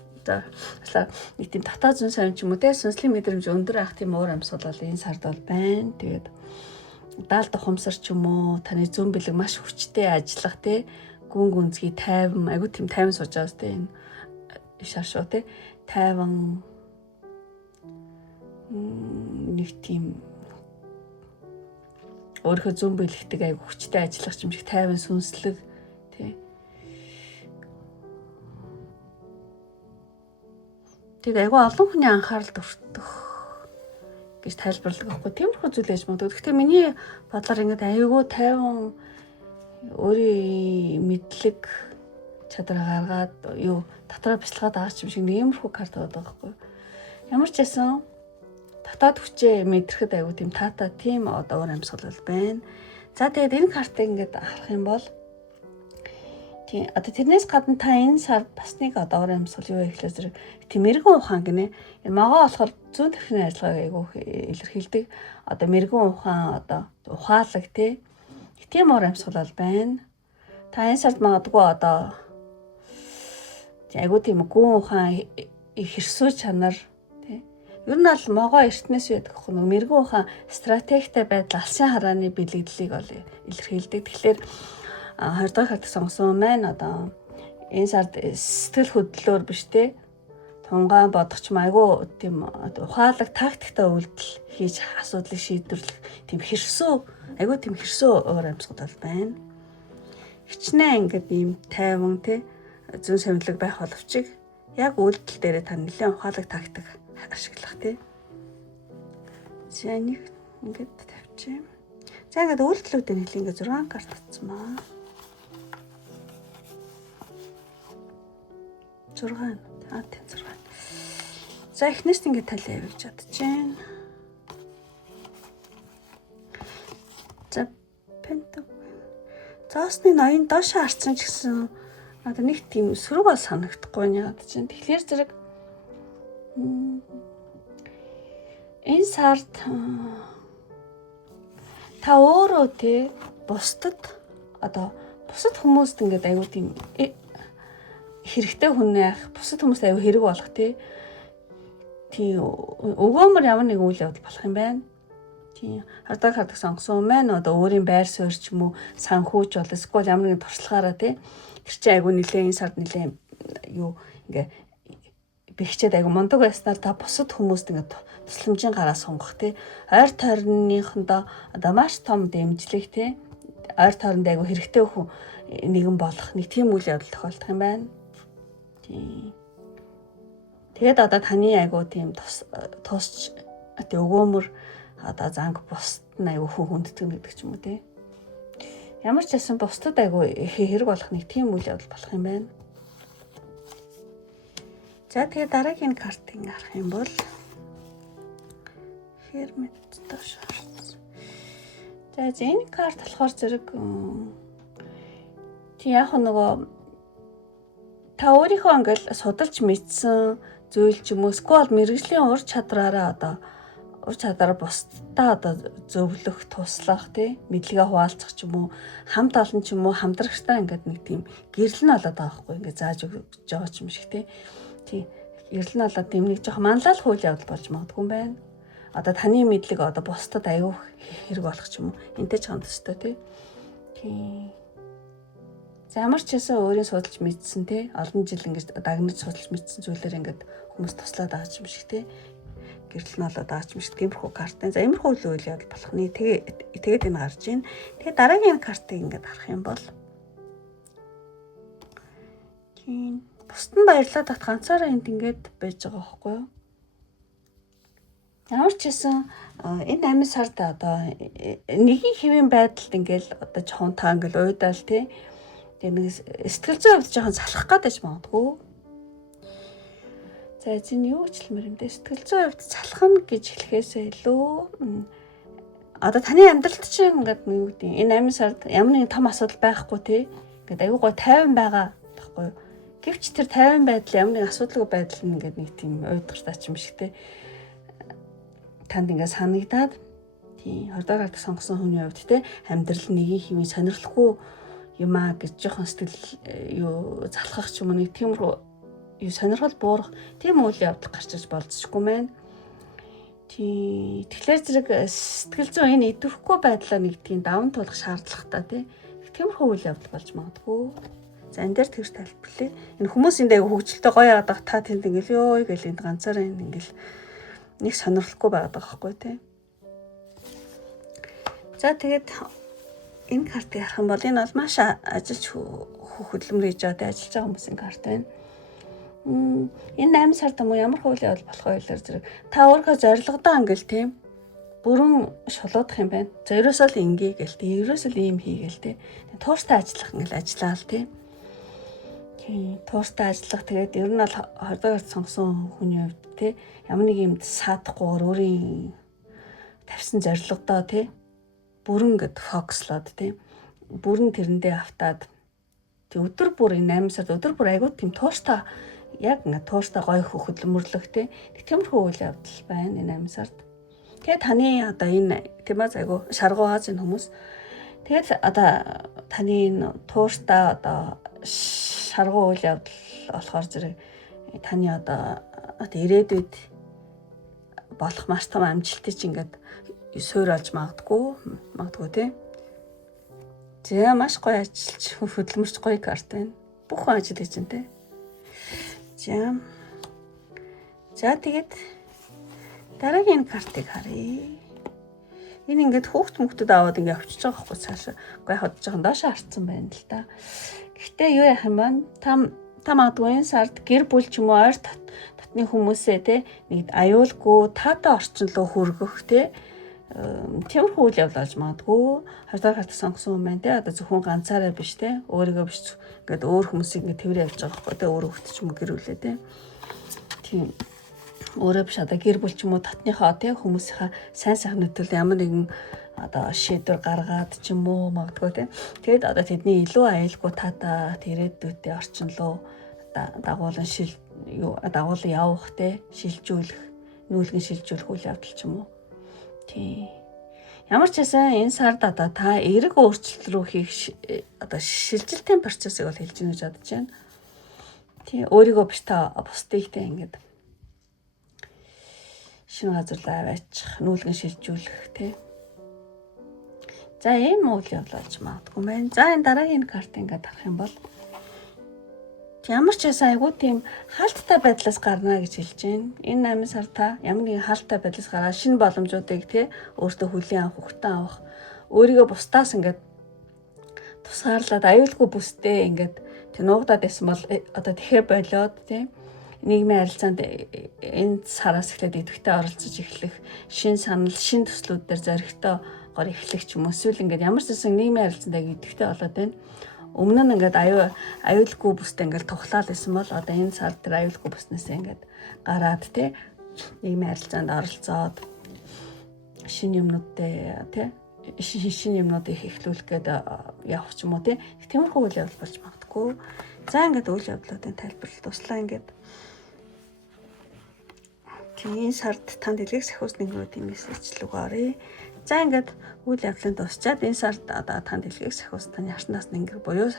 нэг тийм дотоод зүүн совин ч юм уу те сүнслэг мэдрэмж өндөр ах тийм уур амьсгал бол энэ сард бол байна. Тэгээд даалд ухамсар ч юм уу таны зүүн бэлэг маш хүчтэй ажиллах те гүн гүнзгий тайван айгуу тийм тайван сууж байгаас те энэ шар шүү те тайван нэг тийм өөрийнхөө зүүн бэлэгтэй айгуу хүчтэй ажиллах юм шиг тайван сүнслэг те тэгээд айгуу олон хүний анхаарал төвтөх гэж тайлбарладаг байхгүй тиймэрхүү зүйл ээж магадгүй. Гэхдээ миний бодлоор ингээд аюулгүй тайван өөрийн мэдлэг чадвар гаргаад юу дотроо бяцлагаад байгаа юм шиг иймэрхүү карт байдаг байхгүй. Ямар ч байсан дотоод хүчээ мэдрэхэд аюул тийм таата тийм одоо уур амьсгал бол байна. За тэгээд энэ картыг ингээд харах юм бол тийм одоо тэрнээс гадна та энэ сар бас нэг одоо уур амьсгал юу ихлээр зэрэг тийм мэрэгэн ухаан гинэ. Магаа болохоор зүүн тархины ажиллагааг айгуу илэрхийлдэг. Одоо мэрэгэн ухаан одоо ухаалаг тийм уур амьсгал бол байна. Та энэ сард магадгүй одоо айгуу тийм гүн ухаан хэрсүү чанар ер нь аль могоо эртнээс байдаг гэх нэг мэрэгэн ухаан стратегтэй байдал алсын харааны бэлэгдлийг бол илэрхийлдэг. Тэгэхээр 20 дахь хатаг сонгосон маань одоо энэ сард сэтгэл хөдлөлөөр биш те тунгаан бодохч айгуу тийм ухаалаг тактиктай үйлдэл хийж асуудлыг шийдвэрлэх тийм айгуу тийм хэрсүү уур амьсгал бол байна. Хичнээн ингээд ийм тайван те зүүн совинлог байх боловч яг үйлдэл дээрээ та нэлээд ухаалаг тактик ашиглах те. За нэг ингээд тавьчих. За ингээд үйлдэлүүдээ нэлийн ингээд 6 карт татсан маа. 6 тийм 6. За эхнээс ингээд талаа явуулж чадчихээн. За пентаgon. Заосны ноён доош харсан ч гэсэн надад нэг тийм сөрөг бол санагдахгүй яагаад чинь. Тэгэхээр зэрэг энэ сард та өөрөө те бусдад хүмүүст ингээд аюу тийм хэрэгтэй хүнээх бусад хүмүүст аюу хэрэг болох тийм өгөөмөр ямар нэг үйл явдал болох юм байна. Тийм хардах сонгосон маань одоо өөрийн байр суурь ч юм уу санхүүч бол эсвэл ямар нэгэн туршлагаараа тийм тэр чинь аюу нэлээ энэ сард нэлээ юу ингээ бэхчээд аюу мундаг байснаар та бусад хүмүүст ингээ тусламжийн гараа сунгах тийм ойр тойрныхондоо одоо маш том дэмжлэг тийм ойр тойронд аюу хэрэгтэй нэгэн болох нэг тийм үйл явдал тохиолдох юм байна. Тэгээд одоо таны айгуу тийм тусч өгөөмөр одоо занг бусд нь айгуу хүнддэг гэдэг ч юм уу тий. Ямар ч байсан бусдад айгуу хэрэг болох нэг тийм үйл явдал болох юм байна. За тэгээд дараагийн картыг харах юм бол Hermit доош харсан. За энэ карт болохоор зэрэг тий яг нөгөө та өөрийнхөө ингээл судалж мэдсэн зүйл ч юм уу эсвэл мэрэгжлийн ур чадраараа бусдаа одоо зөвлөх, туслах тий мэдлэгээ хуваалцах ч юм уу хамт олон ч юм уу хамтрагчтай ингээд нэг тийм гэрэл нь болоод байгаа байхгүй ингээд зааж өгч байгаа ч юм шиг тий гэрэл нь болоод тийм нэг жоох манлал хууль явдал болж магадгүй юм байна. Одоо таны мэдлэг одоо бусдад аюух хэрэг болох ч юм уу энтэй ч хандстай тий За ямар ч хэсэн өөрийн судалж мэдсэн те олон жил ингэж дагнаж судалж мэдсэн зүйлээр ингээд хүмүүс туслаад байгаа юм шиг те гэрэл нь болоод байгаа юм шиг тиймэрхүү картын. За иймэрхүү үйл явдал болох нь тэгээд энэ гарч ийн. Тэгээд дараагийн картыг ингээд харах юм бол тийм бусд нь баярлаад бат ганцаараа энд ингээд байж байгаа байхгүй юу? Ямар ч хэсэн энэ 8 сард одоо нэгэн хэвийн байдалд ингээл одоо жоохон таа ингээл уйдаал те тэгээ нэг сэтгэл зүйн хувьд жоохон салах гэдэг ч магадгүй. За энэ юу хэлмээр юм бэ? Сэтгэл зүйн хувьд салах нь гэж хэлэхээсээ илүү одоо таны амьдралд чинь ингээд юу гэдэг энэ 8 сард ямар нэгэн том асуудал байхгүй те ингээд аюу гой тайван байгаа байхгүй юу? Гэвч тэр тайван байдал ямар нэгэн асуудалгүй байдал нь ингээд нэг тийм уйдгартай ч юм шиг те танд ингээд санагдаад тийм 20 дахь гарт сонгосон хүний хувьд те амьдрал нэгийн хэвийн сонирхолгүй юм аа гэж жоохон сэтгэл юу залхах ч юм уу нэг тиймэрхүү юу сонирхол буурах тийм үйл явдал гарч иж болцсохгүй маань. Тийм тэгэхээр зэрэг сэтгэл зүйн энэ идэвхгүй байдлаа нэг тийм даван туулах шаардлагатай тиймэрхүү үйл явдал болж магадгүй. За энэ дээр тэгж тайлбарлая. Энэ хүмүүс энд аяга хөвгөлтэй гоё яагаад байгаа та тэнд ингээл ёо гэл энд ганцаараа ингээл нэг сонирхолгүй байгаад байгаа байхгүй тий. За тэгээд энэ картыг харах юм бол энэ бол маш ажиллаж хөдөлмөрөж ажиллаж байгаа хүмүүсийн карт байна. Энэ 8 сард юм уу ямар хууль явал болох вэ гэхээр зэрэг та өөрийнхөө зорилгодоо ингээл тийм бүрэн шулуудах юм байна. За ерөөсөө л ингээ гээл тий. Ерөөсөө л ийм хийгээл тий. Тууштай ажиллах ингээл ажиллаал тий. Тууштай ажиллах тэгээд ер нь бол 20 дахь сонгосон хүний хувьд тий ямар нэг юмд саадахгүйгээр өөрийн тавьсан зорилгодоо тий бүрэн гэд фокуслоод тий бүрэн тэрэндээ автаад тий өдөр бүр энэ 8 сард өдөр бүр айгуу тийм тууштай яг ингээ тууштай гоё хөдөлмөрлөх тий тиймэрхүү үйл явдал байна энэ 8 сард. Тэгээд таны одоо энэ тийм аа айгуу шаргуугаас энэ хүмүүс тэгээд одоо таны энэ тууштай одоо шаргуу үйл явдал болохоор зэрэг таны одоо ирээдүйд болох маш том амжилтыг чи ингээд суур олж магадгүй тий. За маш гоё ажиллаж хөдөлмөрч гоё карт байна. Бүх ажил хийж байна тий. За тэгээд дараагийн картыг харъя. Энэ ингээд хүүхдэд аваад ингээд авчиж байгаа байхгүй цаашаа. Уу яг ходж байгаа доошоо харцсан байна л да. Гэхдээ юу яах юм бэ? Та магадгүй энэ сард гэр бүл ч юм уу ойр татны хүмүүсээ те нэг аюулгүй таатай орчин руу хүргэх те тиймэрхүү үйл явдал болж магадгүй. 20 дахь карт сонгосон юм байна те. Одоо зөвхөн ганцаараа биш те. Өөрийгөө биш ингээд өөр хүмүүсийг ингээд тэрвэр явж байгаа байхгүй те. Өөр хөвгт ч юм уу гэрүүлээ те. Тийм өөрөө биш одоо гэр бүл ч юм уу татныхаа те хүмүүсийнхаа сайн сайхны төлөө ямар нэгэн одоо шийдвэр гаргаад ч юм уу магадгүй те. Тэгэд одоо тэдний илүү аюулгүй таатай ирээдүйтэй орчин руу дагуулan дагуулan явах те шилжүүлэх нүүлгэн шилжүүлэх үйл явдал ч юм уу. Тийм. Ямар ч байсан энэ сард одоо та эерэг өөрчлөлт рүү хийх одоо шилжилтийн процессыг бол хэлж гэнэ гэж бодож байна. Тийм өөрийгөө биш та бусдыгтэй ингээд шинэ газарлаа аваачих, нүүлгэн шилжүүлэх тий. За ийм үйл явдал болж магадгүй байна. За энэ дараагийн картыг ингээд харах юм бол ямар ч байсан айгуу тийм хаалттай байдлаас гарна гэж хэлж байна. Энэ 8 сар та ямар нэгэн хаалттай байдлаас гараад шинэ боломжуудыг тий өөртөө хүлээн авах, хөхтөн авах, өөрийгөө бусдаас ингээд тусгаарлаад аюулгүй бүстэй ингээд тэг нуугдаад байсан бол одоо тэхэ болоод тий нийгмийн харилцаанд энэ сараас эхлээд идэвхтэй оролцож эхлэх, шин санал, шин төслүүд дээр зоригтой гор эхлэх ч юм уу. Эсвэл ингээд ямар ч зүйл нийгмийн харилцаанд идэвхтэй болоод байна. Өмнө нь ингээд аюулгүй бүстэй ингээд тухлаал байсан бол одоо энэ сар дээр аюулгүй бүснээсээ ингээд гараад тий нийгмийн харилцаанд оролцоод шинэ юмнуудтай тий шинэ юмнуудыг эхлүүлэх гээд явах ч юм уу тий тиймэрхүү үйл явдал болж магадгүй. За ингээд үйл явдлуудын тайлбарлалт туслаа ингээд тийм сард танд дэлгэх сахиус нэнгүүдийн мессежлэг оръё. За ингээд үйл явдлын дуусчаад энэ сард одоо танд дэлгэх сахиус таны харснаас нэнгэр буюу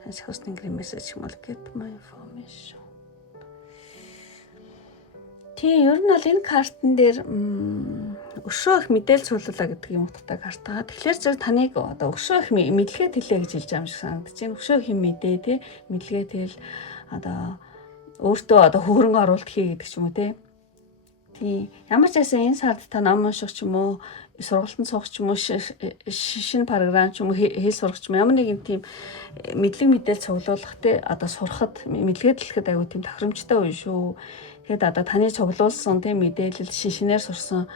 таны сахиус нэнгэрийн мессеж юм бол get my information. Тийм ер нь бол энэ картн дээр өшөө их мэдээлэл цуглуулаа гэдэг юм утгатай карта. Тэгэхээр зэрэг таныг одоо өшөө их мэдлэгээ тэлээ гэж хэлж байгаа юм шиг санагдаж байна. Өшөө их мэдээ тий мэдлэгээ тэл одоо өөртөө одоо хөрөнгө оруулалт хий гэдэг ч юм уу тий. Тий ямар ч байсан энэ сард та ном унших ч юм уу сургалтанд суух ч юм уу шинэ програм ч юм уу хэл сурах ч юм ямар нэгэн тийм мэдлэг мэдээлэл цуглуулах тий одоо сурахад мэдлэгээ дэлгэхэд аюу тийм тохиромжтой үе шүү. Тэгэхэд одоо таны цуглуулсан тийм мэдээлэл шинээр сурсан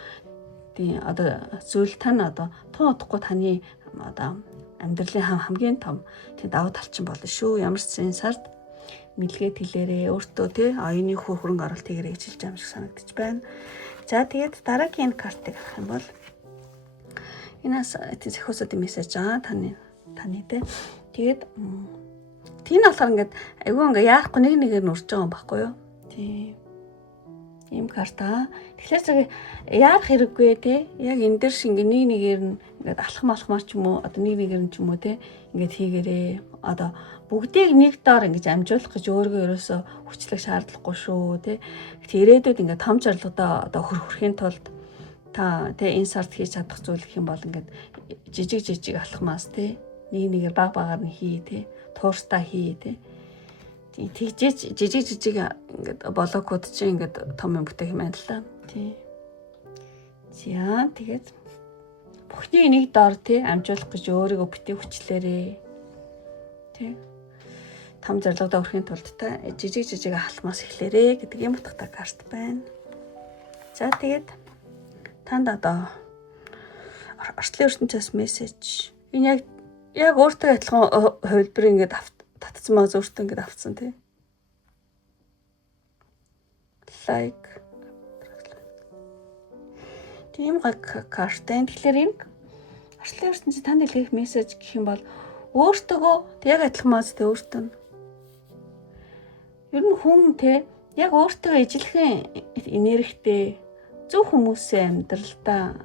тийм одоо зүйл тань одоо тун удахгүй таны одоо амьдралын хамгийн том тийм давуу талчин болно шүү. Ямар ч энэ сард мэдлэгээ тэлээрээ өөртөө тий оюуны хөрөнгө оруулалт хийгэрэй гэж хэлж байгаа юм шиг санагдаж байна. За тэгээд дараагийн картыг авах юм бол энэс зохиосуудын мессеж таны тий. Тэгээд тийм болохоор ингээд айгүй ингээ яахгүй нэгээр нь урж байгаа юм баггүй юу? Тий. Ийм карта. Тэгэхээр зэрэг яарах хэрэггүй тий. Яг энэ дээр шиг ингээ нэгээр нь ингээд алхмаар ч юм уу одоо нэгээр нь ч юм уу тий ингээд хийгэрээ. Одоо бүгдийг нэг доор ингэж амжуулах гэж өөрийгөө ерөөсө хүчлэх шаардлагагүй шүү тий. Гэхдээ ирээдүйд ингээ том зорилгодоо одоо хүрхийн тулд та тий энэ сард хийж чадах зүйл гэх юм бол ингээд жижиг алхмаас тий нэгээр баг нь хий тий туурстаа хий тий. Тэгжээч жижиг ингээд блокууд чинь ингээд том юм бүтээх юм байна л да. Тий. За тэгээд бүхний нэг доор тий амжуулах гэж өөрийгөө битгий хүчлээрээ тий. Том зорилгодоо хүрэхийн тулд та жижиг алхмаас эхлээрээ гэдэг юм утгатай карт байна. За тэгээд танд одоо орчлын ертөнцөөс мессеж. Энэ яг өөртөө адилхан хувилбар ингээд татцсан маа өөртөө ингээд авцсан тий. Like тийм карт. Тэгэхээр энэ орчлын ертөнцийн танд илгээх мессеж гэх юм бол өөртөөгөө яг адилхан маа тий өөртөө нь. Ер нь хүн тий яг өөртөө ижилхэн энергитэй зөв хүмүүсийн амьдралдаа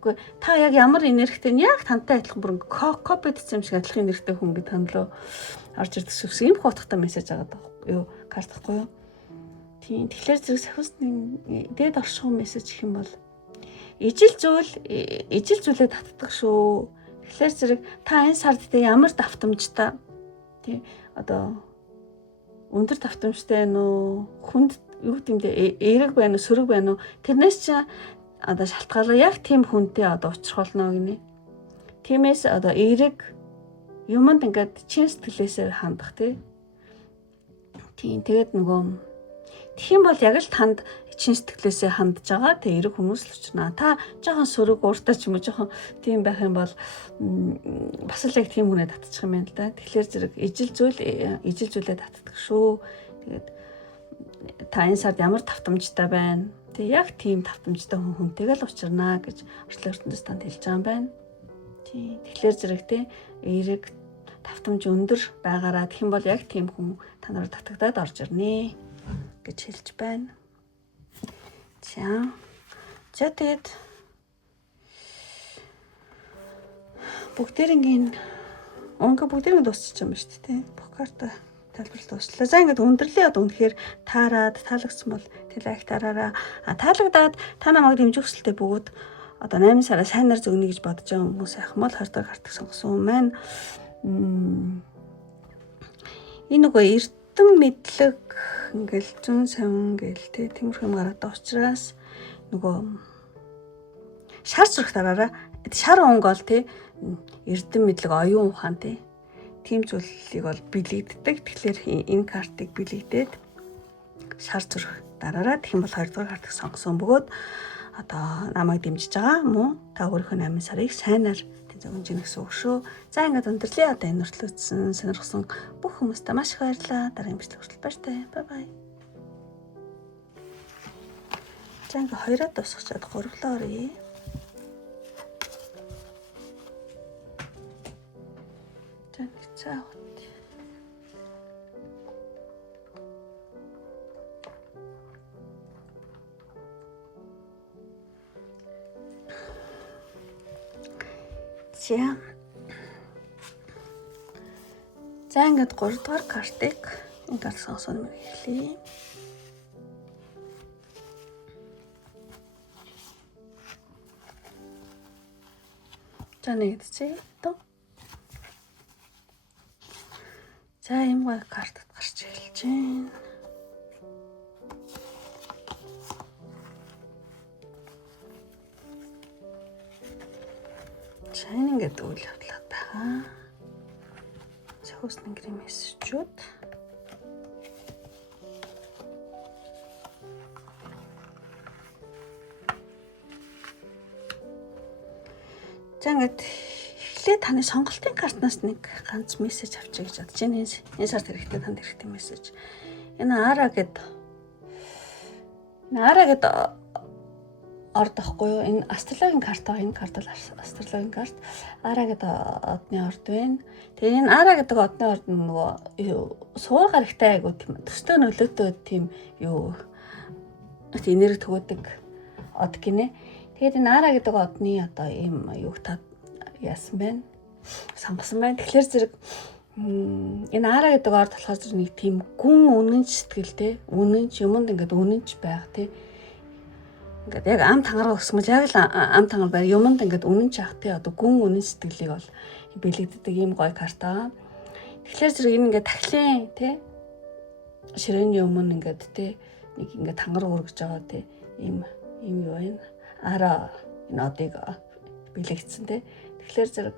үгүй та яг ямар энергитэй яг тантай адилхан бүр копи дсэн юм шиг адилхан энергитэй хүн гэж танилуу орж ирдэг шивс юм хоттой мессеж агаад байгаа юу карт гэхгүй юу. Тийм тэгэхээр зэрэг сахиусны дээд оршихуй мессеж гэх юм бол ижил зүйлээ татдаг шүү. Тэгэхээр зэрэг та энэ сард тэ ямар давтамжтай тий одоо өндөр давтамжтай байна уу? Хүнд юу гэмдэ эерэг байна уу, сөрөг байна уу? Тэрнээс чи одоо шалтгаалаа яг тийм хүнтэй одоо уулзах болно гинэ. Тиймээс одоо эерэг юмд ингээд чин сэтгэлээсээ хандах тий. Тийм тэгээд нөгөө тэгэх юм бол яг л танд чин сэтгэлээсээ хандж байгаа тэг эерэг хүмүүс л учрна. Та жоохон сөрөг ууртай ч юм уу жоохон тийм байх юм бол бас л яг тийм хүнээ татчих юм байна л да. Тэгэхээр зэрэг ижил зүйлээ татдаг шүү. Тэгээд та энэ сард ямар давтамжтай байна? Тэг яг тийм давтамжтай хүнтэйгээ л учрна гэж орчлон ертөнцөөс танд хэлж байгаа юм байна. Тийм. Тэгэхээр зэрэг те эерэг давтамж өндөр байгаараа тэгэх юм бол яг тийм хүн танаар татагдаад орж ирнэ гэж хэлж байна. За тэгээд бүгдээрийн дуусчих юм ба шүү дээ. Бүх карта тайлбарлалт дуслаа. За ингээд өндөрлөө одоо үнэхээр таалагдсан бол лайк дараараа. Таалагдаад та намайг дэмжих хүсэлтэй бөгөөд одоо 8 сараа сайнаар зөгнө гэж бодож байгаа хүмүүс ахмал 20 дахь картыг сонгосон маань энэ нөгөө эрдэм мэдлэг ингээл зүүн савн гээл тиймэрхүү юм гараад байгаа учраас нөгөө шар зурх дараараа шар онгол эрдэм мэдлэг оюун ухаан тийм зүйлийг бол билэгддэг. Тэгэхээр энэ картыг билэгдээд шар зурх дараараа тэгэх юм бол 2 дугаар картыг сонгосон бөгөөд одоо намайг дэмжиж байгаа мөн та өөрийнхөө 8 сарыг сайнаар зөнгөж гэсэн үг шүү. За ингээд өндөрлөө одоо энэ хүртэл сонирхсан бүх хүмүүстээ маш их баярлалаа. Дараагийн бичлэг хүртэл баяртай. Бай бай. За ингээд хоёроо дуусгачаад гуравлаа оръё. За цаавт. За ингээд 3 дугаар картыг ингээд сонгосон юм хэлье. За нэг дэцээ одоо. За юм гой картад гарч эхэлж байна. За ингээд үйл явдлаад байгаа. Зөвхөс нэгрийн мессежүүд. За ингээд эхлээд таны сонголтын картнаас нэг ганц мессеж авчиг гэж бодож байна. Энэ сард хэрэгтэй танд хэрэгтэй мессеж. Энэ Ара гэд орд ахгүй юу? Энэ астрологийн карт аа, энэ карт бол астрологийн карт. Ара гэдэг одны орд байна. Тэгээ энэ Ара гэдэг одны орд нөгөө суур гарагтай айгуу тийм төстэй нөлөөтэй тийм юу энерги төгөөдөг од гинэ. Тэгээд энэ Ара гэдэг одны одоо ийм юг та яасан байна. Сонгосон байна. Тэгэхээр зэрэг энэ Ара гэдэг орд болохоор зэрэг нэг тийм гүн үнэнч сэтгэлтэй, үнэнч юмд ингээд үнэнч байх тий. Ингээд яг ам тангараа өсгөмж яг л ам тангар бай юмд ингээд үнэнч ах тий одоо гүн үнэн сэтгэлийг бол бэлэгддэг ийм гоё карта. Тэгэхээр зэрэг энэ ингээд тахлын тий ширээний өмнө ингээд тий нэг ингээд тангар өргөж байгаа тий ийм юу байна. Ара энэ одыг бэлэгдсэн тий. Тэгэхээр зэрэг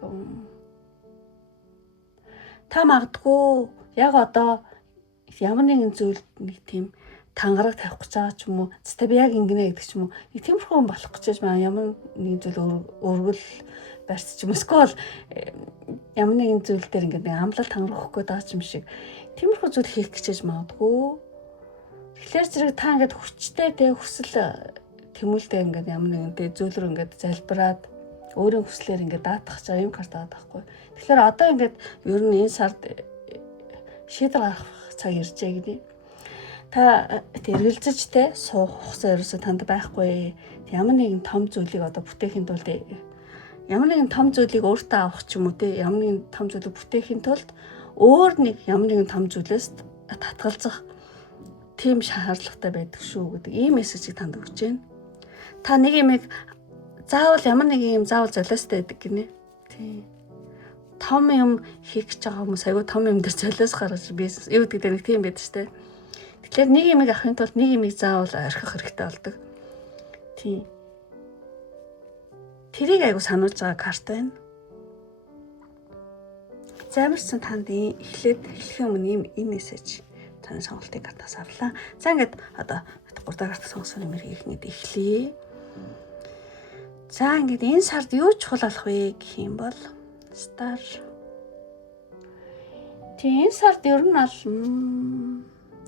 та магадгүй яг одоо ямар нэгэн зүйлд нэг тийм тангараг тавих гэж байгаа ч юм уу. Цэцтэй би яг ингэнэ гэдэг ч юм уу. Нэг тиймэрхүү болох гэж байна. Ямар нэгэн зүйл өргөл барьц ч юм уу. Эсвэл ямар нэгэн зүйл дээр ингээд нэг амлалт тангараг өгөх гээд байгаа юм шиг. Тиймэрхүү зүйл хийх гэж магадгүй. Тэгэхээр зэрэг та ингээд хүчтэй тэ хүсэл тэмүүлдэ ингээд ямар нэгэн тэ зүйлрүү ингээд залбираад өөрийн хүслээр ингээд даатгах чаа юм карт аваад байхгүй. Тэгэхээр одоо ингээд ер нь энэ сард шийдэл гаргах цаг иржээ гэдэг. Та эргэлзэж те суух хугацаа ерөөсө танд байхгүй. Ямар нэгэн том зүйлийг одоо бүтээхийн тулд ямар нэгэн том зүйлийг өөртөө авах ч юм уу те ямар нэгэн том зүйлийг бүтээхийн тулд өөр нэг ямар нэгэн том зүйлээс татгалзах тийм шаардлагатай байдаг шүү гэдэг ийм мессежийг танд өгч байна. Та нэг юм заавал ямар нэг юм заавал золиостой байдаг гинэ. Тийм. Том юм хийх гэж байгаа хүмүүс айгүй том юм дээр золиос гаргаж бизнес юу гэдэг нэг тийм байдаг штэ. Тэгэхээр нэг юм авахын тулд нэг юм заавал орхих хэрэгтэй болдог. Тийм. Тэрийг айгүй сануулж байгаа карт байна. Замарсан танд эхлэх өмнө ийм мессеж таны сонголтын картаас авлаа. За ингээд одоо 3 дахь карт сонгосон нэмэр ихнэд эхлэе. За ингээд энэ сард юу чухал болох вэ гэх юм бол Star. Тийм сард ер нь бол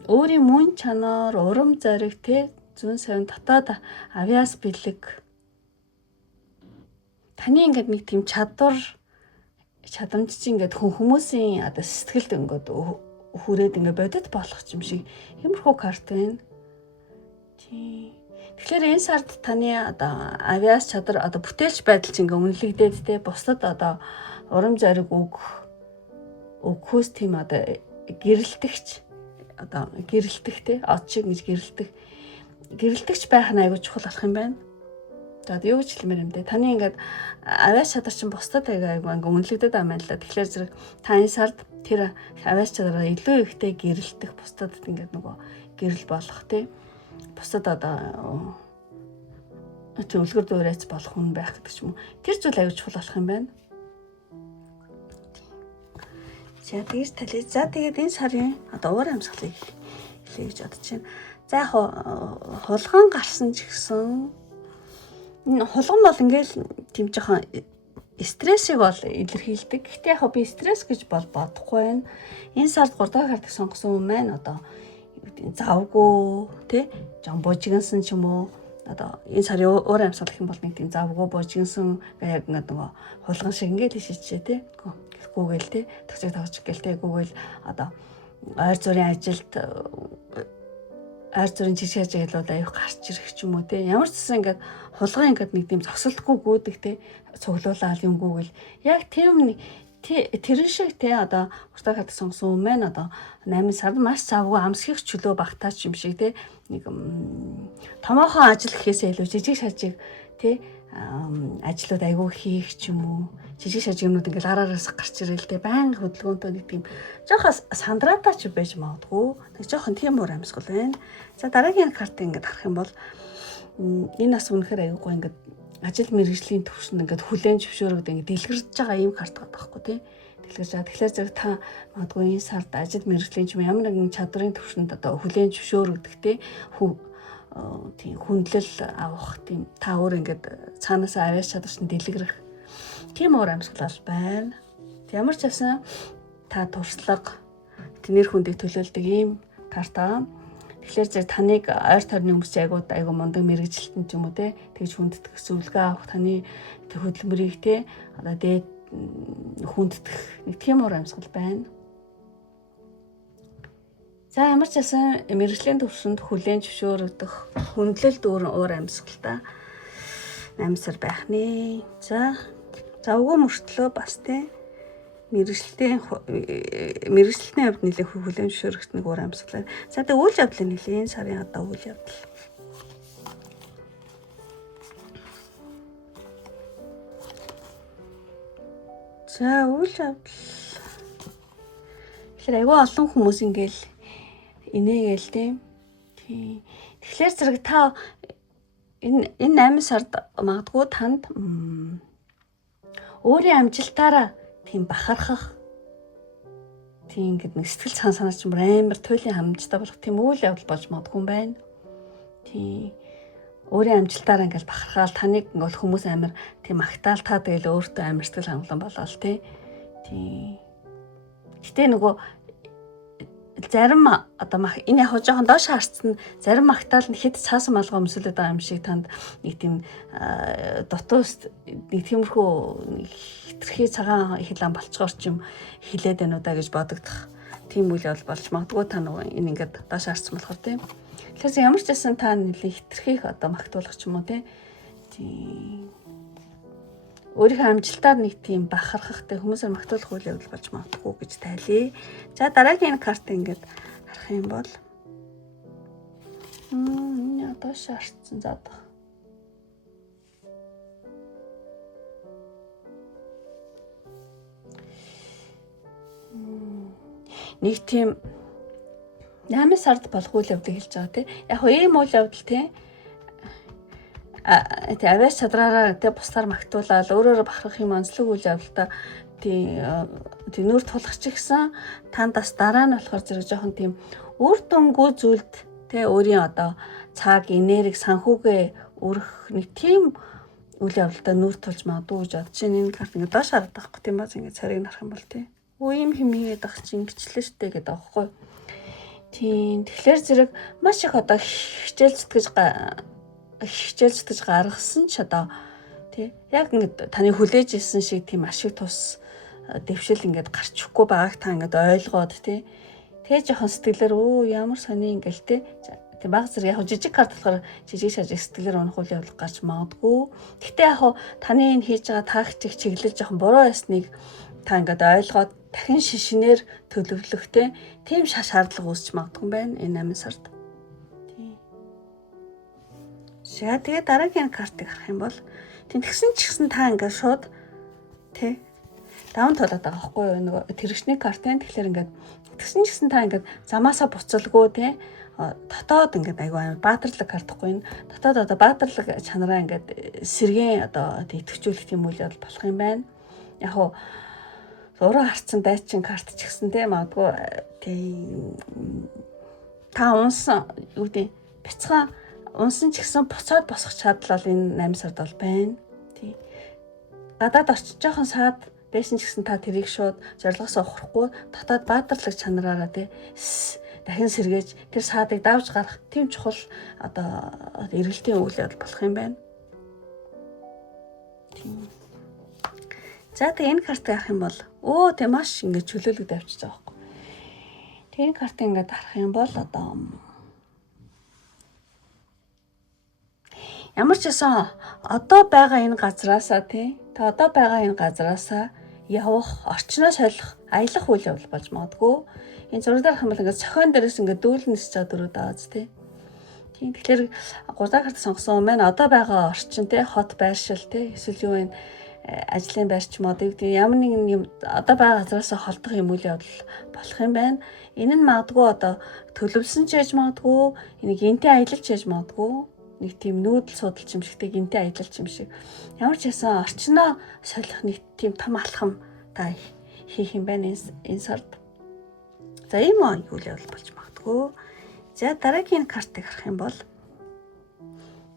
өөрийн мөн чанар, урам зориг те зүүн совин дотоод авиас бэлэг. Таны ингээд нэг тийм чадамж чинь ингээд хүмүүсийн одоо сэтгэлд ингээд хүрээд ингээд бодит болох юм шиг юмрхүү карт байна. Тийм. Тэгэхээр энэ сард таны одоо авиас чадвар одоо бүтээлч байдал чинь ингээ үнэлэгдээд те бусдад одоо урам зориг өгөхөөс тийм одоо гэрэлтэгч одоо гэрэлтэх те од шиг гэж гэрэлтэгч байх нь айгүй чухал болох юм байна. За юу гэж хэлмээр юм те таны ингээд авиас чадвар чинь бусдад айгүй ингээ үнэлэгдээд байгаа юм л да. Тэгэхээр зэрэг та энэ сард тэр авиас чадвараа илүү ихтэй гэрэлтэх бусдад ингээд нөгөө гэрэл болох те бусдад одоо үлгэр дуурайц болох хүн байх гэдэг ч юм уу. Тэр зүйл аюул чухал болох юм байна. За тэгж талий. За тэгээд энэ сарын одоо уур амьсгалыг хэлье гэж бодож байна. За яг хулган гарсан ч гэсэн энэ хулган бол ингээл тийм жоохон стрессийг бол илэрхийлдэг. Гэхдээ яг би стресс гэж бол бодохгүй байна. Энэ сард 3 дахь картыг сонгосон юм байна. Одоо завгүй тий жон бужигнсан ч юм уу одоо энэ сарын уур амьсгал гэх юм бол нэг тийм завгүй бужигнсан яг ингээд нөгөө хулган шиг ингээд хийчихээ тий гүүгээл тий тагчиг тавч гээл тий гүүгээл одоо ойр зүрийн ажилд ойр зүрийн жишээ ажиглууд аюух гарч ирэх ч юм уу тий ямар ч гэсэн ингээд хулган ингээд нэг тийм зогсолтгүй гүйдэг тий цуглуулаад юм гүүгээл яг тийм тэрэн шиг те одоо уртаа хад сонгосон юм байна одоо 8 сард маш завгүй амсхийх чөлөө багтаач юм шиг те нэг томоохон ажил гэхээсээ илүү жижиг шажиг те ажлууд айгүй хийх ч юм уу жижиг шажигнууд ингээл араараас гарч ирэл тэ байнга хөдөлгөөнтэй нэг тийм жоохон сандраатай ч байж магадгүй нэг жоохон тийм уур амьсгал байна. За дараагийн картыг ингээд харах юм бол энэ бас үнэхээр айгүйгүй ингээд ажил мэргэжлийн төвшөнд ингээд хүлээн зөвшөөрөгд ингээд дэлгэрж байгаа ийм карт байгаа байхгүй тий. Дэлгэрж байгаа. Тэгэхээр зэрэг та магадгүй энэ сард ажил мэргэжлийн ч юм ямар нэгэн чадрын төвшөнд одоо хүлээн зөвшөөрөгдөх тий тийм хүндлэл авах тийм та өөр ингээд цаанаасаа авьяас чадварч нь дэлгэрэх тийм уур амьсгал байна. Ямар ч байсан та туршлага тэнэр хүндийг төлөөлдөг ийм карта. Тэгэхээр зэрэг таныг ойр тойрны хүмүүс айгуу мундаг мэрэгжилтэн ч юм уу те тэгж хүнддэх зөвлөгөө авах таны хөдөлмөрийг те одоо дээд хүнддэх нэг тийм уур амьсгал байна. За ямар ч байсан мэрэгжлийн төвшөнд хүлээн зөвшөөрөгдөх хүндлэлд уур амьсгалтай 8 сар байх нэ. За завгүй мөртлөө бас те мэрэгжлийн хувьд нэлээд хүлээн зөвшөөрөгдөх нэг уур амьсгал. За тэгээ үйл явдлын нэлийн сарын одоо үйл явдал. За үйл явдал. Тэгэхээр айгүй олон хүмүүс ингээл инээгээл тийм. Тэгэхээр зэрэг та энэ 8 сард магадгүй танд өөрийн амжилтаараа тийм бахархах тийм ингээд нэг сэтгэл санаач амар туйлын хамжтай болох тийм үйл явдал болж магадгүй юм байна. Тийм өөрийн амжилтаараа ингээд бахархаал таныг ингээд хүмүүс амар тийм магтаал та тэгэл өөртөө амар сэтгэл хангалуун болоод тийм. Гэтэ нөгөө зарим одоо энэ яг жоохон доош харцсан зарим магтаал нь хэд цаасан малгай өмсөлөд байгаа юм шиг танд нэг тийм дотоос нэг тиймэрхүү хитрхи цагаан хилэн болцгоор ч юм хилээд байна уу да гэж бодогдох тийм үйл явдал болж магадгүй та нөгөө энэ ингээд доош харцсан болохоор тийм. Тэгэхээр ямар ч байсан та нэлээд хитрхийг одоо магтуулах ч юм уу тийм өөрийнхөө амжилтаар нэг тийм бахархахтай хүмүүсээр магтуулах үйл явдал болж магадгүй гэж тайлъя. За дараагийн карт ингээд харах юм бол одоо шаардсан заадах. Нэг тийм 8 сард болох үйл явдлыг хэлж байгаа тийм. Яг хөө ийм үйл явдал тийм авьяас чадраараа тэ бусдаар магтуулаад өөрөөрөө бахархах юм онцлог үйл явдалтай тийм нүр тулах ч гэсэн танд бас дараа нь болохоор зэрэг жоохон тийм үр дүнгүй зүйлд тэ өөрийн одоо цаг энерги санхүүгээ өрөх нэг тийм үйл явдалтай нүр тулж магадгүй гэж бодож байна. Энэ карт ингээд доош хараад байхгүй тийм баз ингээд царийг нарах юм бол тийм ийм хэмээгээд ах чинь гिचлээ штэ гэдэг аахгүй. Тийм тэгэхээр зэрэг маш их одоо хичээл зүтгэж гаргасан ч одоо тий яг ингээд таны хүлээж ирсэн шиг тийм ашиг тус дэвшил ингээд гарч ихгүй байгааг та ингээд ойлгоод тий тэгээ жоохон сэтгэлээр ямар сони ингээл тий баг зэрэг яг жижиг карт болохоор жижиг шажиг сэтгэлээр унах үйл явдал гарч магадгүй. Гэхдээ яг таны энэ хийж байгаа тактик чиглэл жоохон буруу ясныг та ингээд ойлгоод дахин шишнээр төлөвлөх тийм шаардлага үүсч магадгүй байна энэ 8 сард. За тэгээ дараагийн картыг харах юм бол тэгсэн ч гэсэн та ингээд шууд тий даун тулаад байгаа байхгүй юу нөгөө тэрэгчний картын тэгэхээр ингээд тэгсэн ч гэсэн та ингээд замаасаа буцалгүй тий дотоод ингээд айгүй амар баатарлаг картахгүй энэ дотоод одоо баатарлаг чанараа ингээд сэргийн одоо идэвхжүүлэх тийм үйл явдал болох юм байна. Яг хуу уруу харцсан дайчин карт ч гэсэн тий магадгүй тий та унсан юу гэдэг бяцхан унсан ч гэсэн буцаад босох чадлал энэ 8 сард бол байна. Тий. Гадаад очиж жоохон саад байсан ч гэсэн та тэрийг шууд зорилгосоо ухрахгүй дотоод баатарлаг чанараараа тий дахин сэргээж тэр саадыг давж гарах тийм чухал одоо эргэлтийн үйл явдал болох юм байна. Тий. За тэгээ энэ картыг авах юм бол тий маш ингэ чөлөөлөгд авчиж байгаа байхгүй. Тэгээ энэ картыг ингээд харах юм бол одоо ямар ч байсан одоо байгаа энэ газраасаа тий та одоо байгаа энэ газраасаа явах, орчноо солих, аялах үйл явдал болж магадгүй. Энэ зураг дээр хам бол ингээд цохон дээрээс ингээд дүүлнэс чад дөрөв дааз тий. Тийм тэгэхээр 3 дахь карт сонгосон маань одоо байгаа орчин те хот байршил те эсвэл юу вэ ажлын байрч мод гэдэг ямар нэгэн юм одоо байгаа газраас холдох юм үйл явдал болох юм байна. Энэ нь магадгүй одоо төлөвлөсөн ч яж магадгүй энийг гинтээ аялалч яж магадгүй нэг тийм нүүдэл судалч юм шигтэй гинтээ аялалч юм шиг. Ямар ч ясан орчноо солих нэг тийм том алхам та хийх юм байна энэ сард. За ийм үйл явдал болж магадгүй. За дараагийн картыг харах юм бол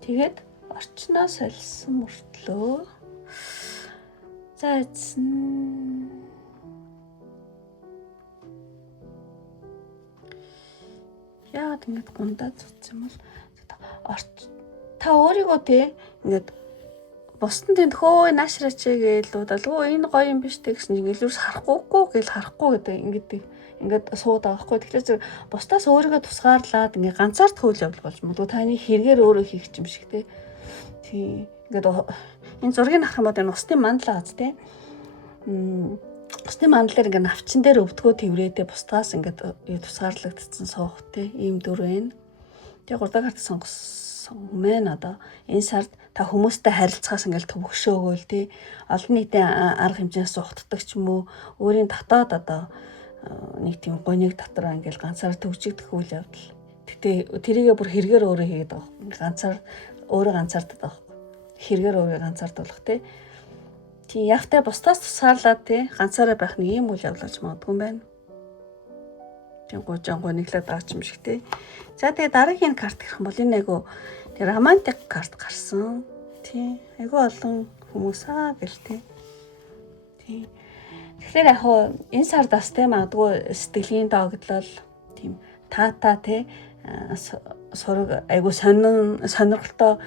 тэгээд орчноо солисон мөртлөө за эзэн яагаад ингэж гундаа цуцсан юм бол та өөрийгөө те ингэж бусдын тэнд хөө наашраач гээл удалгүй энэ гоё юм биш те гэсэн чинь илүүс харахгүй гэл харахгүй гэдэг ингээд суудаг байхгүй. Тэгэхээр зэрэг бусдаас өөрийгөө тусгаарлаад ингээ ганцаард хөл явдал болж магадгүй таны хэрэгээр өөрөө хийх юм шиг те. Тийм ингээд энэ зургийг харах юм бол энэ устын мандал газ те. Устын мандалаар ингээ навчин дээр өвдгөө тэврээдээ бусдаас ингээд тусгаарлагдсан суух те. Ийм дүр байна. Тэгээ 3 дахь карт сонгосон мэн одоо энэ сард та хүмүүстэй харилцахаас ингээл төвөгшөө өгөөл те. Олон нийтийн арга хэмжээс ухтдаг ч юм уу өөрийн дотоод одоо нэг тийм гонёг дотор ингээл ганцаар төгжигдэх үйл явдал. Гэтэ тэрийгээ бүр хэрэгээр өөрөө хийгээд байгаа. Ганцаар өөрөө ганцаарддаг байгаа. Хэрэгээр өөрөө ганцаардуулах те. Тийм явтай бусдаас тусгаарлаад те ганцаараа байх нэг юм үйл явдал болж магадгүй юм байна. Тийм гожонгоо нэглээд байгаа юм шиг те. За тэгээ дараагийн карт гэх юм бол энэ айгу тэг романтик карт гарсан. Тийм айгу олон хүмүүс гэлтэй. Тийм тэгэхээр яг энэ сард бас те магадгүй сэтгэлийн догтлол тийм таата те сураг айгу сонирхолтой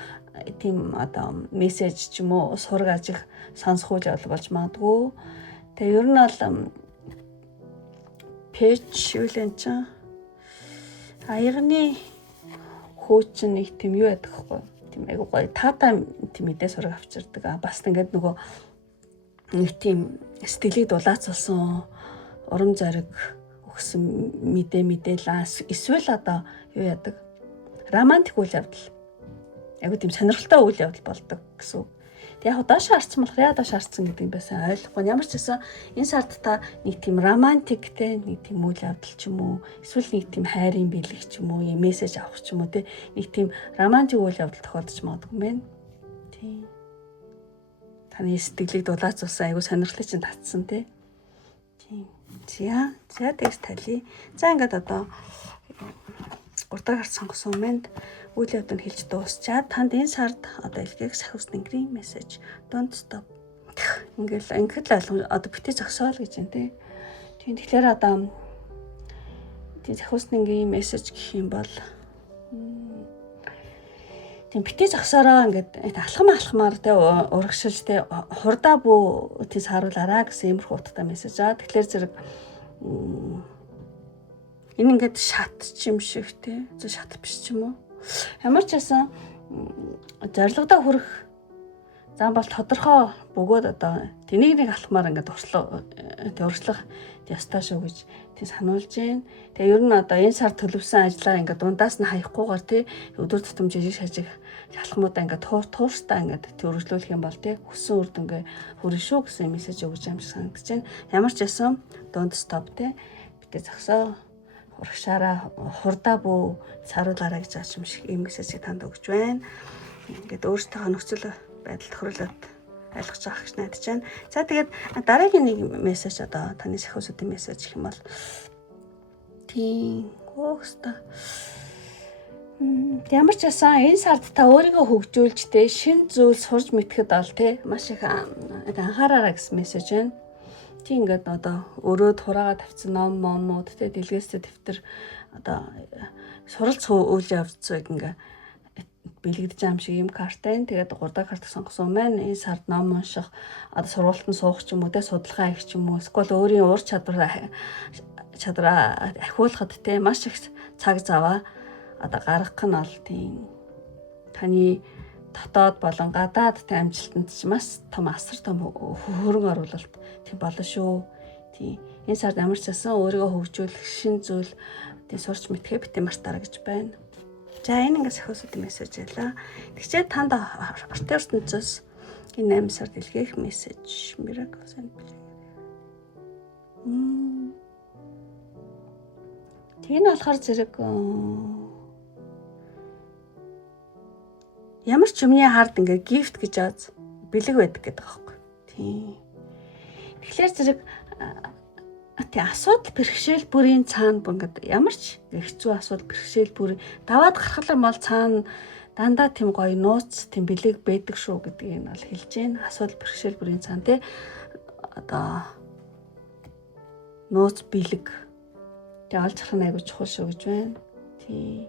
тийм одоо мессеж ч юм уу сураг ажих сонсох үйл явдал болж магадгүй. Тэгээ ер нь бол пэч юу л энэ чинь аягны хөөч нэг тийм юу яддаг хгүй. Тийм айгу гоё таата тийм мэдээ сураг авчирдаг. Бас ингээд нөгөө нэг тийм сэтгэлийг дулаацуулсан урам зориг өгсөн мэдээлэл эсвэл одоо юу яадаг романтик үйл явдал айгу тийм сонирхолтой үйл явдал болдог гэсэн. Тэг яг доош харцсан болох яа доош харцсан гэдэг юм байсан ойлгохгүй. Ямар ч байсан энэ сард та нэг тийм романтиктэй нэг тийм үйл явдал ч юм уу эсвэл нэг тийм хайрын бэлэг ч юм уу мессеж авах ч юм уу те нэг тийм романтик үйл явдал тохиолдож магадгүй юм. Тийм таны сэтгэлийг дулаацуулсан айгу сонирхлыг чинь татсан те. Тийм. За тэгж талий. За ингээд одоо 3 дахь карт сонгосон юмд үйл явдал нь хэлж дуусчаад танд энэ сард одоо илгээх сахиус нэнгэрийн мессеж don't stop. Ингээд ойлгом одоо битээ зогсоол гэж юм те. Тийм тэгэхээр одоо тийм сахиус нэнгэрийн мессеж гэх юм бол тийм битээ зогсороо ингээд алхамаар те урагшилж те хурдаа бүү тийс харуулаараа гэсэн иймэрхүү утгатай мессеж аа. Тэгэхээр зэрэг энэ ингээд шат ч юм шиг те. Шат биш ч юм уу. Ямар ч байсан зорилгодоо хүрэх зам бол тодорхой бөгөөд одоо тэнийг нэг алхмаар ингээд урьдчилах ястай шүү гэж тий сануулж байна. Тэгээ ер нь одоо энэ сар төлөвсөн ажлаа ингээд дундаас нь хаяггүйгээр тий өдөр тутам жижиг шажиг алхмуудаа ингээд туурстаа ингээд төрөжлүүлэх юм бол тий хүссэн үр дүнгээ хүрнэ шүү гэсэн мессеж өгч юм шиг санагдаж байна. Ямар ч байсан don't stop тий битээ зогсоо урагшаараа хурдаа бүү цааруулаарай гэж ааш юм шиг ийм мессежийг танд өгч байна. Ингээд өөртөө нөхцөл байдал тохируулаад ойлгож байгаа гэж найдаж байна. За тэгээд дараагийн нэг мессеж одоо таны сахиусуудын мессеж гэх юм бол тийм хөөхстой. Ямар ч байсан энэ сард та өөрийгөө хөгжүүлж тэ шин зүйл сурж мэтгэхэд бол тэ маш их анхаараарай гэсэн мессеж байна. Тийм ингээд одоо өөрөө тураагаа тавьсан номууд тэ дэлгээстэй дэвтэр одоо суралц үйл явцыг ингээ бэлэгдэж байгаа юм шиг юм карт байна. Тэгээд 3 дахь карт сонгосон маань энэ сард ном унших, одоо сургуультанд суух ч юм уу, тэ судалгаа хийх ч юм уу, эсвэл өөрийн ур чадвараа ахиулахад тэ маш их цаг заваа одоо гаргах нь бол тийм таны дотоод болон гадаад амжилтанд ч маш том асар том хөрөнгө оруулалт тийм болно шүү. Тийм энэ сард ямар ч байсан өөрийгөө хөгжүүлэх шин зүйл тийм сурч мэдхээ битээ мартаарай гэж байна. За энэ ингээс ахиусуудын мессеж ялаа. Тэгчээ танд ортын ертөнцөөс энэ 8 сард илгээх мессеж Miracles and тэг нь болохоор зэрэг ямар ч юмны хард ингээ gift гэж аз бэлэг байдаг гэдэг аахгүй. Тийм. Тэгэхээр зэрэг асуудал бэрхшээл бүрийн цаана ингээд ямар ч хэцүү асуудал бэрхшээл бүр даваад гарахлаар мал цаана дандаа тийм гоё нууц тийм бэлэг байдаг шүү гэдгийг нь бол хэлж байна. Асуудал бэрхшээл бүрийн цаана те одоо нууц бэлэг тэг олж харах нь айгуу чухал шүү гэж байна. Тий.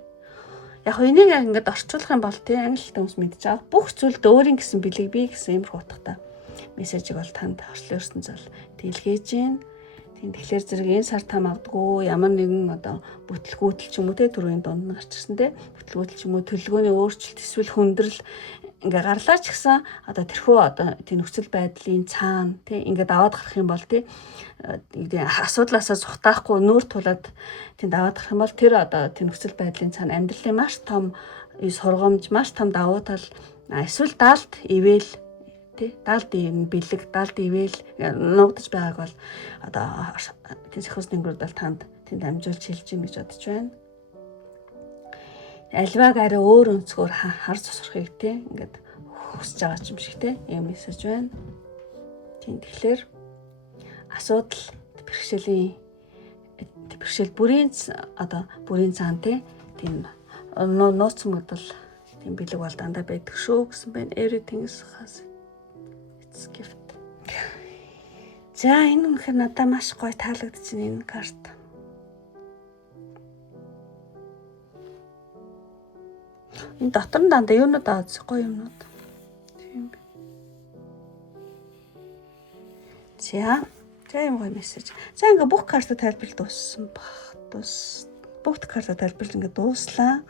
Яг энийг ингээд орчуулах юм бол тий англи хэлтэй хүмүүс мэдж байгаа. Бүх зүйлд өөрийн гэсэн бэлэг бий гэсэн юм утгатай мессежийг бол танд орчлон ертөнцөд дэлгээж байна. Тэгэхээр зэрэг энэ сар та магадгүй ямар нэгэн одоо бүтлгүүтэл ч юм уу те түрүүний дунд нь гарч ирсэн те бүтлгүүтэл ч юм уу төлөвлөгөөний өөрчлөлт эсвэл хүндрэл ингээ гарлаа ч гэсэн одоо тэрхүү одоо тийм нөхцөл байдлын цаана те ингээд аваад гарах юм бол те асуудлаасаа зүхтаахгүй нүүр тулаад тийм даваад гарах юм бол тэр одоо тийм нөхцөл байдлын цаана амьдралын маш том сургамж маш том давуу тал эсвэл даалт ивэл тий даалт ийм бэлэг даалт ивэл нуугдаж байгааг бол одоо тийм сахиус тэнгэрүүд бол танд тийм дамжуулж хэлж юм гэж бодож байна. Альваг арай өөр өнцгөр хар цусрахыг тий ингээд хүсэж байгаа юм шиг тий юм мессеж байна. Тийм тэгэхээр асуудал бэрхшээл бүрийн одоо бүрийн цаана тий тийм нууцсан бодол тийм бэлэг бол дандаа байдаг шүү гэсэн байна. Everything is gift. За энэ үнэхээр надад маш гоё таалагдчихэв энэ карт. Энэ дотор нь дандаа юунууд аа гоё юмнууд. Тийм. За юм гоё мессеж. За ингээ бүх картаа тайлбарлал дууссан баг. Бүх картаа тайлбарлал ингээ дууслаа.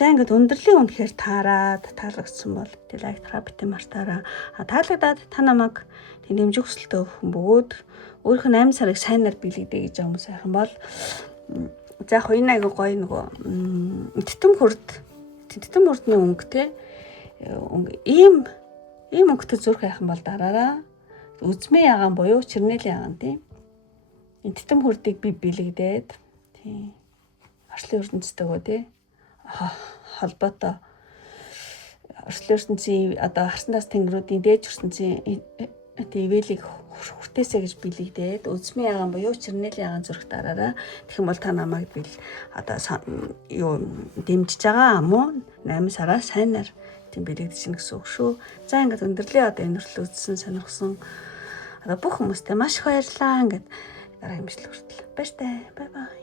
За ингээд өндөрлөлийн үнэхээр таалагдсан бол тэг лайк битэн мартаараа таалагдаад та намайг тэг нэмжих хүсэлтэй хүн бөгөөд өөрийнх нь 8 сарыг сайнаар биелэгдээ гэж хүмүүс сайхан бол за яг энэ айгу гоё нөгөө титэм хүрдний өнгө те ийм өнгөтэй зүрх яхан бол дараараа үзмээ ягаан буюу чирнэлийн ягаан тийм энэ титэм хүрдийг би биелэгдээд тийм орчлын ертөнцтэйгөө те холбоотой орчлон ертөнцийн одоо харсандаас тэнгэрүүдийн дээд ертөнцийн ивэлийг хүртээсэ гэж билэгдээд үзмийн ягаан буюу чирнэлийн ягаан зүрх дараараа тэгэх юм бол та намайг бил одоо юу дэмжиж байгаа мó 8 сараа сайнаар тийм билэгдэж гэнэ гэсэн үг шүү. За ингээд өндөрлөө одоо энэ хүртэл үзсэн сонирхсон одоо бүх хүмүүстээ маш их баярлалаа. Ингээд дараагийн бичлэг хүртэл баяртай. Бай бай.